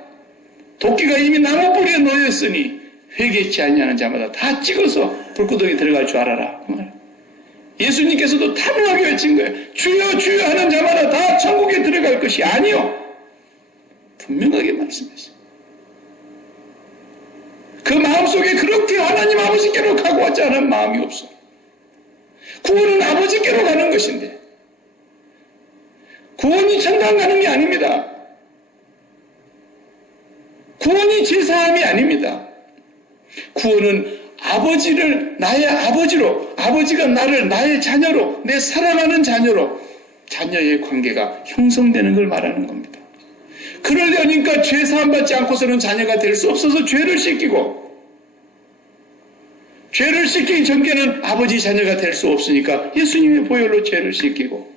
도끼가 이미 나무 뿌리에 놓였으니 회개치 않냐는 자마다 다 찍어서 불구덩이 들어갈 줄 알아라. 예수님께서도 단호하게 외친 거예요. 주여 주여 하는 자마다 다 천국에 들어갈 것이 아니요. 분명하게 말씀했어요. 그 마음속에 그렇게 하나님 아버지께로 가고 왔지 않은 마음이 없어. 구원은 아버지께로 가는 것인데 구원이 천당 가는 게 아닙니다. 구원이 제사함이 아닙니다. 구원은 아버지를 나의 아버지로, 아버지가 나를 나의 자녀로, 내 사랑하는 자녀로 자녀의 관계가 형성되는 걸 말하는 겁니다. 그러려니까 죄 사함 받지 않고서는 자녀가 될 수 없어서 죄를 씻기고, 죄를 씻기기 전에는 아버지 자녀가 될 수 없으니까 예수님의 보혈로 죄를 씻기고,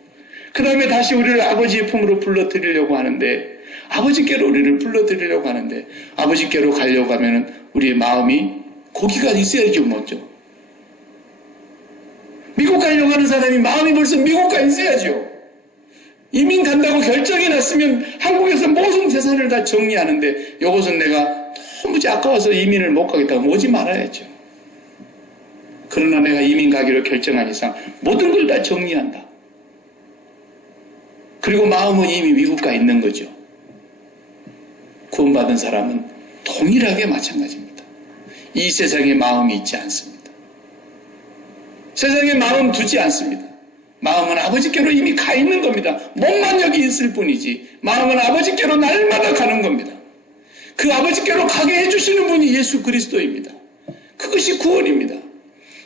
그 다음에 다시 우리를 아버지의 품으로 불러들이려고 하는데, 아버지께로 우리를 불러들이려고 하는데, 아버지께로 가려고 하면 우리의 마음이 거기가 있어야죠, 먼저. 미국 가려고 하는 사람이 마음이 벌써 미국 가 있어야죠. 이민 간다고 결정이 났으면 한국에서 모든 재산을 다 정리하는데 이것은 내가 도무지 아까워서 이민을 못 가겠다고 오지 말아야죠. 그러나 내가 이민 가기로 결정한 이상 모든 걸 다 정리한다. 그리고 마음은 이미 미국 가 있는 거죠. 구원받은 사람은 동일하게 마찬가지입니다. 이 세상에 마음이 있지 않습니다. 세상에 마음 두지 않습니다. 마음은 아버지께로 이미 가 있는 겁니다. 몸만 여기 있을 뿐이지 마음은 아버지께로 날마다 가는 겁니다. 그 아버지께로 가게 해주시는 분이 예수 그리스도입니다. 그것이 구원입니다.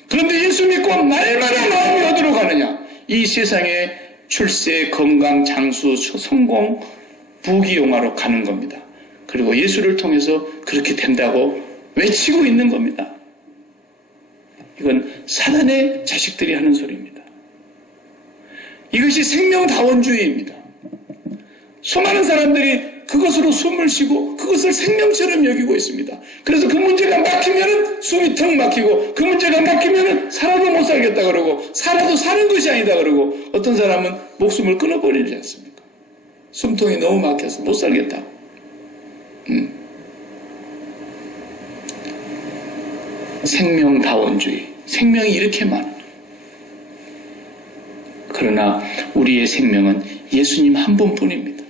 그런데 예수 믿고 날마다 마음이 어디로 가느냐? 이 세상의 출세, 건강, 장수, 성공, 부귀영화로 가는 겁니다. 그리고 예수를 통해서 그렇게 된다고 외치고 있는 겁니다. 이건 사단의 자식들이 하는 소리입니다. 이것이 생명다원주의입니다. 수많은 사람들이 그것으로 숨을 쉬고 그것을 생명처럼 여기고 있습니다. 그래서 그 문제가 막히면 숨이 턱 막히고 그 문제가 막히면 살아도 못 살겠다 그러고 살아도 사는 것이 아니다 그러고 어떤 사람은 목숨을 끊어버리지 않습니까? 숨통이 너무 막혀서 못 살겠다. 생명다원주의. 생명이 이렇게 많아. 그러나 우리의 생명은 예수님 한 분뿐입니다.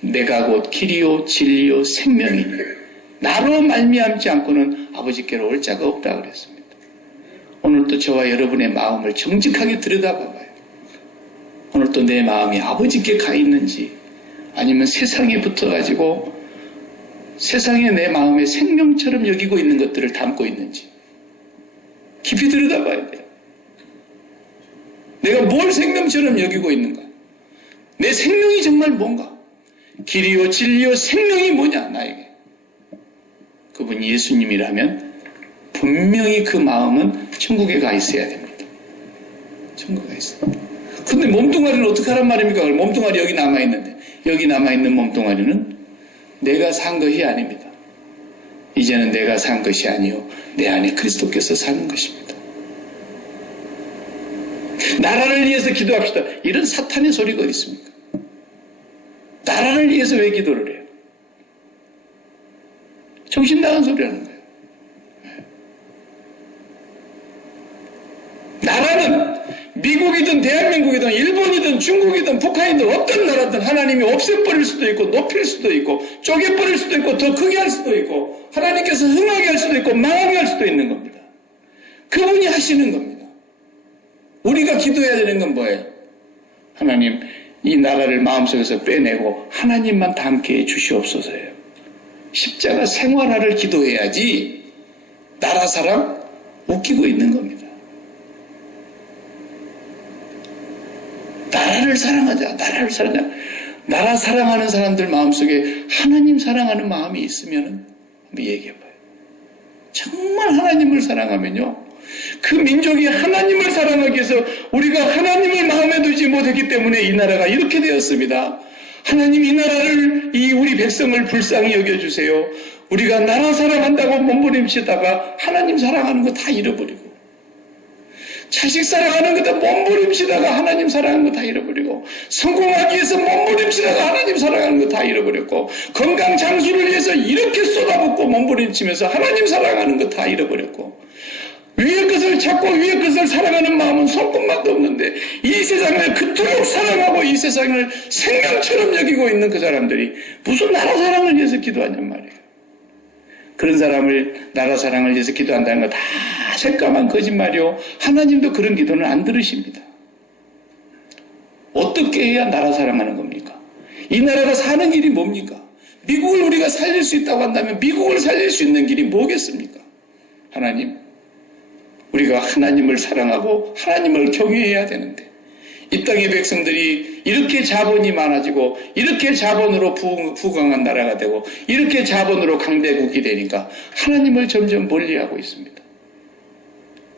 내가 곧 길이요 진리요 생명이니 나로 말미암지 않고는 아버지께로 올 자가 없다 그랬습니다. 오늘도 저와 여러분의 마음을 정직하게 들여다봐봐요. 오늘도 내 마음이 아버지께 가 있는지 아니면 세상에 붙어가지고 세상에 내 마음에 생명처럼 여기고 있는 것들을 담고 있는지 깊이 들여다봐야 돼요. 내가 뭘 생명처럼 여기고 있는가? 내 생명이 정말 뭔가? 길이요 진리요 생명이 뭐냐 나에게? 그분이 예수님이라면 분명히 그 마음은 천국에 가 있어야 됩니다. 천국에 있어요. 근데 몸뚱아리는 어떻게 하란 말입니까? 몸뚱아리 여기 남아있는데 여기 남아있는 몸뚱아리는 내가 산 것이 아닙니다. 이제는 내가 산 것이 아니요 내 안에 그리스도께서 사는 것입니다. 나라를 위해서 기도합시다. 이런 사탄의 소리가 어디 있습니까? 나라를 위해서 왜 기도를 해요? 정신 나간 소리 하는 거예요. 나라는 미국이든 대한민국이든 일본이든 중국이든 북한이든 어떤 나라든 하나님이 없애버릴 수도 있고 높일 수도 있고 쪼개버릴 수도 있고 더 크게 할 수도 있고 하나님께서 흥하게 할 수도 있고 망하게 할 수도 있는 겁니다. 그분이 하시는 겁니다. 우리가 기도해야 되는 건 뭐예요? 하나님 이 나라를 마음속에서 빼내고 하나님만 닮게 해 주시옵소서예요. 십자가 생활화를 기도해야지 나라 사람 웃기고 있는 겁니다. 나라를 사랑하자. 나라를 사랑하자. 나라 사랑하는 사람들 마음속에 하나님 사랑하는 마음이 있으면 한번 얘기해봐요. 정말 하나님을 사랑하면요. 그 민족이 하나님을 사랑하기 위해서 우리가 하나님을 마음에 두지 못했기 때문에 이 나라가 이렇게 되었습니다. 하나님 이 나라를 이 우리 백성을 불쌍히 여겨주세요. 우리가 나라 사랑한다고 몸부림치다가 하나님 사랑하는 거 다 잃어버리고 자식 사랑하는 거 다 몸부림치다가 하나님 사랑하는 거 다 잃어버리고 성공하기 위해서 몸부림치다가 하나님 사랑하는 거 다 잃어버렸고 건강 장수를 위해서 이렇게 쏟아붓고 몸부림치면서 하나님 사랑하는 거 다 잃어버렸고 위의 것을 찾고 위의 것을 사랑하는 마음은 손끝만도 없는데 이 세상을 그토록 사랑하고 이 세상을 생명처럼 여기고 있는 그 사람들이 무슨 나라 사랑을 위해서 기도하냔 말이에요. 그런 사람을 나라 사랑을 위해서 기도한다는 거 다 새까만 거짓말이요. 하나님도 그런 기도는 안 들으십니다. 어떻게 해야 나라 사랑하는 겁니까? 이 나라가 사는 길이 뭡니까? 미국을 우리가 살릴 수 있다고 한다면 미국을 살릴 수 있는 길이 뭐겠습니까? 하나님, 우리가 하나님을 사랑하고 하나님을 경외해야 되는데 이 땅의 백성들이 이렇게 자본이 많아지고 이렇게 자본으로 부강한 나라가 되고 이렇게 자본으로 강대국이 되니까 하나님을 점점 멀리하고 있습니다.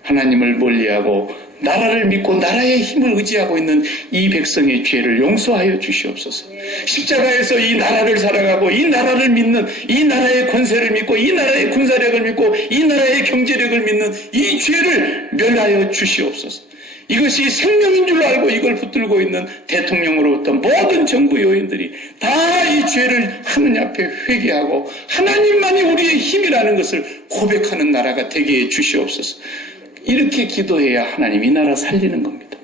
하나님을 멀리하고 나라를 믿고 나라의 힘을 의지하고 있는 이 백성의 죄를 용서하여 주시옵소서. 십자가에서 이 나라를 사랑하고 이 나라를 믿는 이 나라의 권세를 믿고 이 나라의 군사력을 믿고 이 나라의 경제력을 믿는 이 죄를 멸하여 주시옵소서. 이것이 생명인 줄 알고 이걸 붙들고 있는 대통령으로부터 모든 정부 요인들이 다 이 죄를 하느님 앞에 회개하고 하나님만이 우리의 힘이라는 것을 고백하는 나라가 되게 해 주시옵소서. 이렇게 기도해야 하나님 이 나라 살리는 겁니다.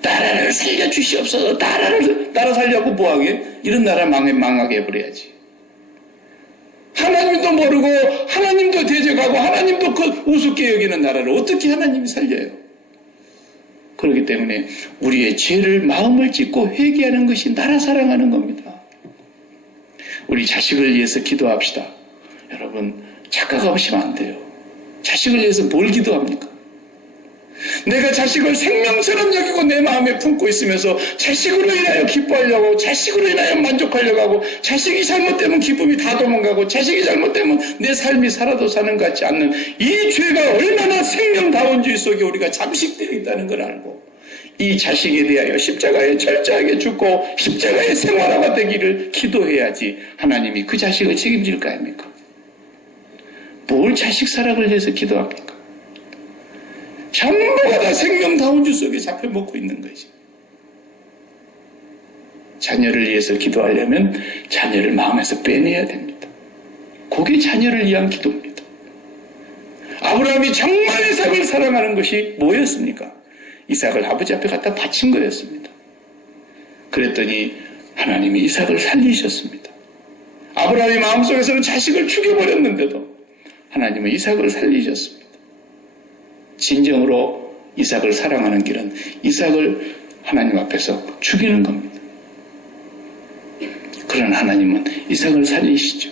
나라를 살려주시옵소서. 나라 살려고 뭐하게? 이런 나라 망하게 해버려야지. 하나님도 모르고 하나님도 대적하고 하나님도 그 우습게 여기는 나라를 어떻게 하나님이 살려요? 그렇기 때문에 우리의 죄를 마음을 찢고 회개하는 것이 나라 사랑하는 겁니다. 우리 자식을 위해서 기도합시다. 여러분 착각 없이면 안 돼요. 자식을 위해서 뭘 기도합니까? 내가 자식을 생명처럼 여기고 내 마음에 품고 있으면서 자식으로 인하여 기뻐하려고, 자식으로 인하여 만족하려고 하고, 자식이 잘못되면 기쁨이 다 도망가고, 자식이 잘못되면 내 삶이 살아도 사는 것 같지 않는 이 죄가 얼마나 생명다원주의 속에 우리가 잠식되어 있다는 걸 알고, 이 자식에 대하여 십자가에 철저하게 죽고 십자가의 생활화가 되기를 기도해야지 하나님이 그 자식을 책임질 거 아닙니까? 뭘 자식 사랑을 위해서 기도합니까? 전부가 다 생명다운주 속에 잡혀 먹고 있는 거지. 자녀를 위해서 기도하려면 자녀를 마음에서 빼내야 됩니다. 그게 자녀를 위한 기도입니다. 아브라함이 정말 이삭을 사랑하는 것이 뭐였습니까? 이삭을 아버지 앞에 갖다 바친 거였습니다. 그랬더니 하나님이 이삭을 살리셨습니다. 아브라함의 마음속에서는 자식을 죽여버렸는데도 하나님은 이삭을 살리셨습니다. 진정으로 이삭을 사랑하는 길은 이삭을 하나님 앞에서 죽이는 겁니다. 그러나 하나님은 이삭을 살리시죠.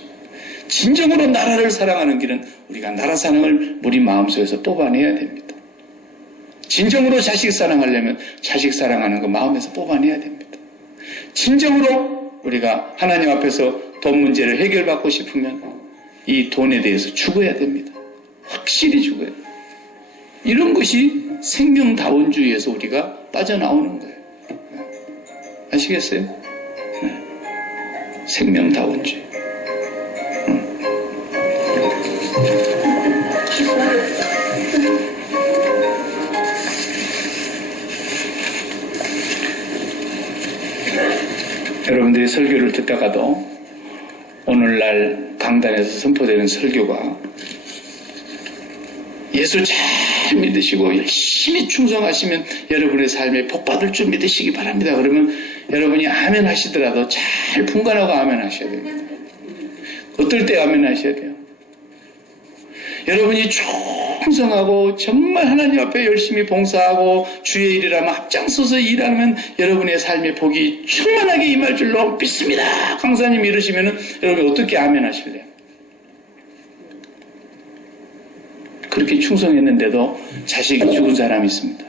진정으로 나라를 사랑하는 길은 우리가 나라 사랑을 우리 마음속에서 뽑아내야 됩니다. 진정으로 자식 사랑하려면 자식 사랑하는 거 마음에서 뽑아내야 됩니다. 진정으로 우리가 하나님 앞에서 돈 문제를 해결받고 싶으면 이 돈에 대해서 죽어야 됩니다. 확실히 죽어야 됩니다. 이런 것이 생명다원주의에서 우리가 빠져나오는 거예요. 아시겠어요? 네. 생명다원주의. 여러분들이 설교를 듣다가도 오늘날 강단에서 선포되는 설교가 예수 잘 믿으시고 열심히 충성하시면 여러분의 삶에 복받을 줄 믿으시기 바랍니다. 그러면 여러분이 아멘 하시더라도 잘 분간하고 아멘 하셔야 됩니다. 어떨 때 아멘 하셔야 돼요? 여러분이 충성하고 정말 하나님 앞에 열심히 봉사하고 주의 일이라면 앞장서서 일하면 여러분의 삶에 복이 충만하게 임할 줄로 믿습니다. 강사님 이러시면 여러분이 어떻게 아멘 하실래요? 그렇게 충성했는데도 자식이 죽은 사람이 있습니다.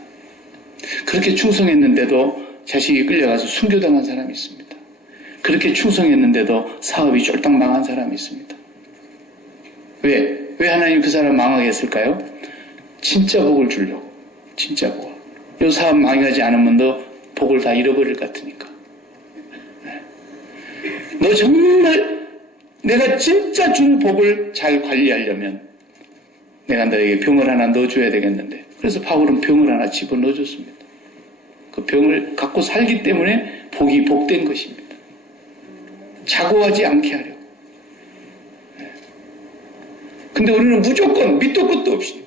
그렇게 충성했는데도 자식이 끌려가서 순교당한 사람이 있습니다. 그렇게 충성했는데도 사업이 쫄딱 망한 사람이 있습니다. 왜 하나님 그 사람 망하게 했을까요? 진짜 복을 주려고. 진짜 복을. 이 사업 망하지 않으면 너 복을 다 잃어버릴 것 같으니까. 너 정말 내가 진짜 준 복을 잘 관리하려면 내가 너에게 병을 하나 넣어줘야 되겠는데, 그래서 바울은 병을 하나 집어넣어줬습니다. 그 병을 갖고 살기 때문에 복이 복된 것입니다. 자고하지 않게 하려고. 근데 우리는 무조건 밑도 끝도 없이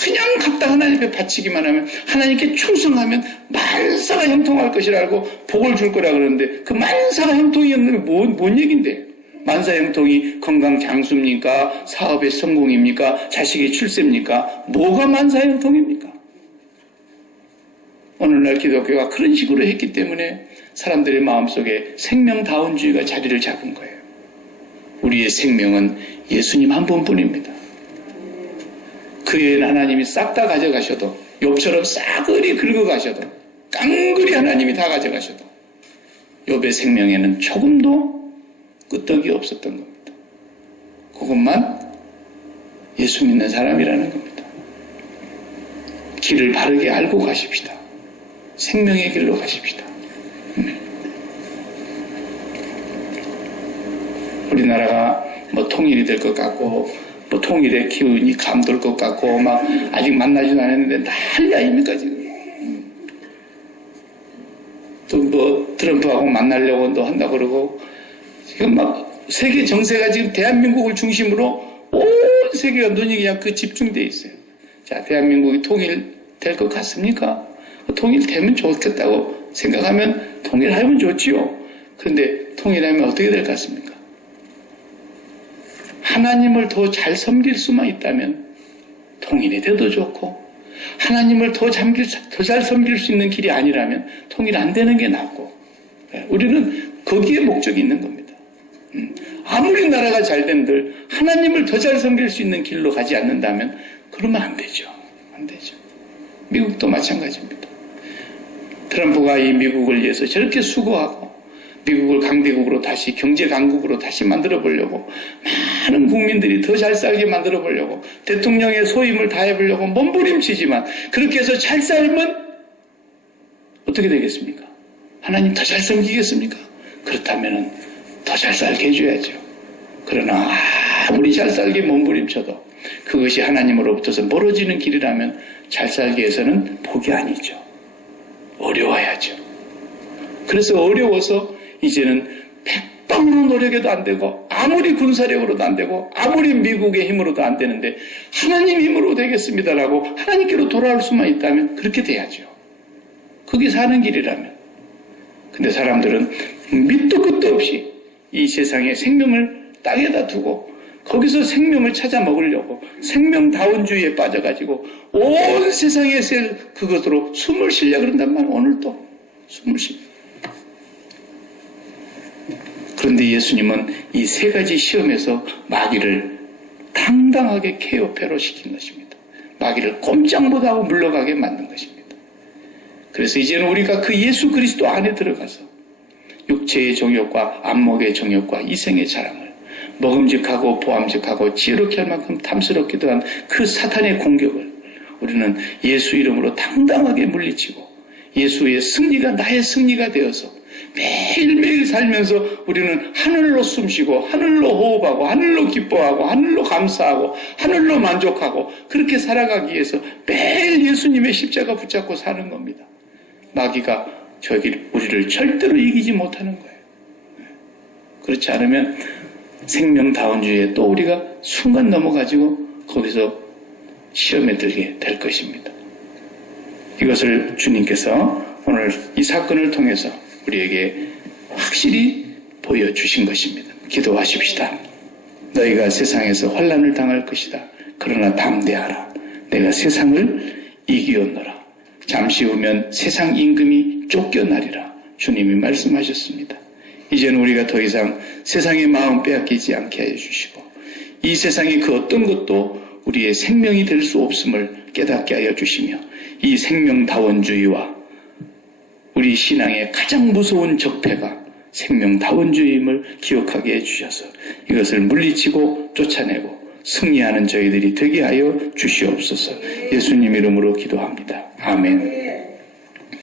그냥 갖다 하나님 앞에 바치기만 하면, 하나님께 충성하면 만사가 형통할 것이라 알고 복을 줄 거라 그러는데, 그 만사가 형통이 없는 게 뭔 얘긴데? 만사 형통이 건강 장수입니까? 사업의 성공입니까? 자식의 출세입니까? 뭐가 만사 형통입니까? 오늘날 기독교가 그런 식으로 했기 때문에 사람들의 마음속에 생명다운주의가 자리를 잡은 거예요. 우리의 생명은 예수님 한 분뿐입니다. 그 외에는 하나님이 싹 다 가져가셔도, 욥처럼 싸그리 긁어가셔도, 깡그리 하나님이 다 가져가셔도 욥의 생명에는 조금도 끄떡이 없었던 겁니다. 그것만 예수 믿는 사람이라는 겁니다. 길을 바르게 알고 가십시다. 생명의 길로 가십시다. 우리나라가 뭐 통일이 될 것 같고, 뭐 통일의 기운이 감돌 것 같고, 막 아직 만나지도 않았는데 난리 아닙니까 지금? 또 뭐 트럼프하고 만나려고 또 한다 그러고, 지금 막 세계 정세가 지금 대한민국을 중심으로 온 세계가 눈이 그냥 그 집중돼 있어요. 자, 대한민국이 통일될 것 같습니까? 통일되면 좋겠다고 생각하면 통일하면 좋지요. 그런데 통일하면 어떻게 될 것 같습니까? 하나님을 더 잘 섬길 수만 있다면 통일이 돼도 좋고, 하나님을 더 잘 섬길 수 있는 길이 아니라면 통일 안 되는 게 낫고, 우리는 거기에 목적이 있는 겁니다. 아무리 나라가 잘 된들 하나님을 더 잘 섬길 수 있는 길로 가지 않는다면 그러면 안 되죠. 안 되죠. 미국도 마찬가지입니다. 트럼프가 이 미국을 위해서 저렇게 수고하고 미국을 강대국으로 다시 경제 강국으로 다시 만들어 보려고 많은 국민들이 더 잘 살게 만들어 보려고 대통령의 소임을 다해 보려고 몸부림치지만 그렇게 해서 잘 살면 어떻게 되겠습니까? 하나님 더 잘 섬기겠습니까? 그렇다면 더 잘 살게 해줘야죠. 그러나 아무리 잘 살게 몸부림쳐도 그것이 하나님으로부터서 멀어지는 길이라면 잘 살기 위해서는 복이 아니죠. 어려워야죠. 그래서 어려워서 이제는 백방으로 노력해도 안 되고 아무리 군사력으로도 안 되고 아무리 미국의 힘으로도 안 되는데 하나님 힘으로 되겠습니다라고 하나님께로 돌아올 수만 있다면 그렇게 돼야죠. 그게 사는 길이라면. 근데 사람들은 밑도 끝도 없이 이 세상에 생명을 땅에다 두고 거기서 생명을 찾아 먹으려고 생명다운주의에 빠져가지고 온 세상에 셀 그것으로 숨을 쉬려 그런단 말이에요. 오늘도 숨을 쉬려. 그런데 예수님은 이 세 가지 시험에서 마귀를 당당하게 KO 시킨 것입니다. 마귀를 꼼짝 못하고 물러가게 만든 것입니다. 그래서 이제는 우리가 그 예수 그리스도 안에 들어가서 육체의 정욕과 안목의 정욕과 이생의 자랑을 먹음직하고 보암직하고 지혜롭게 할 만큼 탐스럽기도 한 그 사탄의 공격을 우리는 예수 이름으로 당당하게 물리치고 예수의 승리가 나의 승리가 되어서 매일매일 살면서 우리는 하늘로 숨쉬고 하늘로 호흡하고 하늘로 기뻐하고 하늘로 감사하고 하늘로 만족하고 그렇게 살아가기 위해서 매일 예수님의 십자가 붙잡고 사는 겁니다. 마귀가 우리를 절대로 이기지 못하는 거예요. 그렇지 않으면 생명다운주의에 또 우리가 순간 넘어가지고 거기서 시험에 들게 될 것입니다. 이것을 주님께서 오늘 이 사건을 통해서 우리에게 확실히 보여주신 것입니다. 기도하십시다. 너희가 세상에서 환난을 당할 것이다. 그러나 담대하라. 내가 세상을 이기었노라. 잠시 후면 세상 임금이 쫓겨나리라. 주님이 말씀하셨습니다. 이제는 우리가 더 이상 세상의 마음 빼앗기지 않게 하여 주시고 이 세상의 그 어떤 것도 우리의 생명이 될 수 없음을 깨닫게 하여 주시며 이 생명다원주의와 우리 신앙의 가장 무서운 적폐가 생명다원주의임을 기억하게 해주셔서 이것을 물리치고 쫓아내고 승리하는 저희들이 되게 하여 주시옵소서. 예수님 이름으로 기도합니다. 아멘.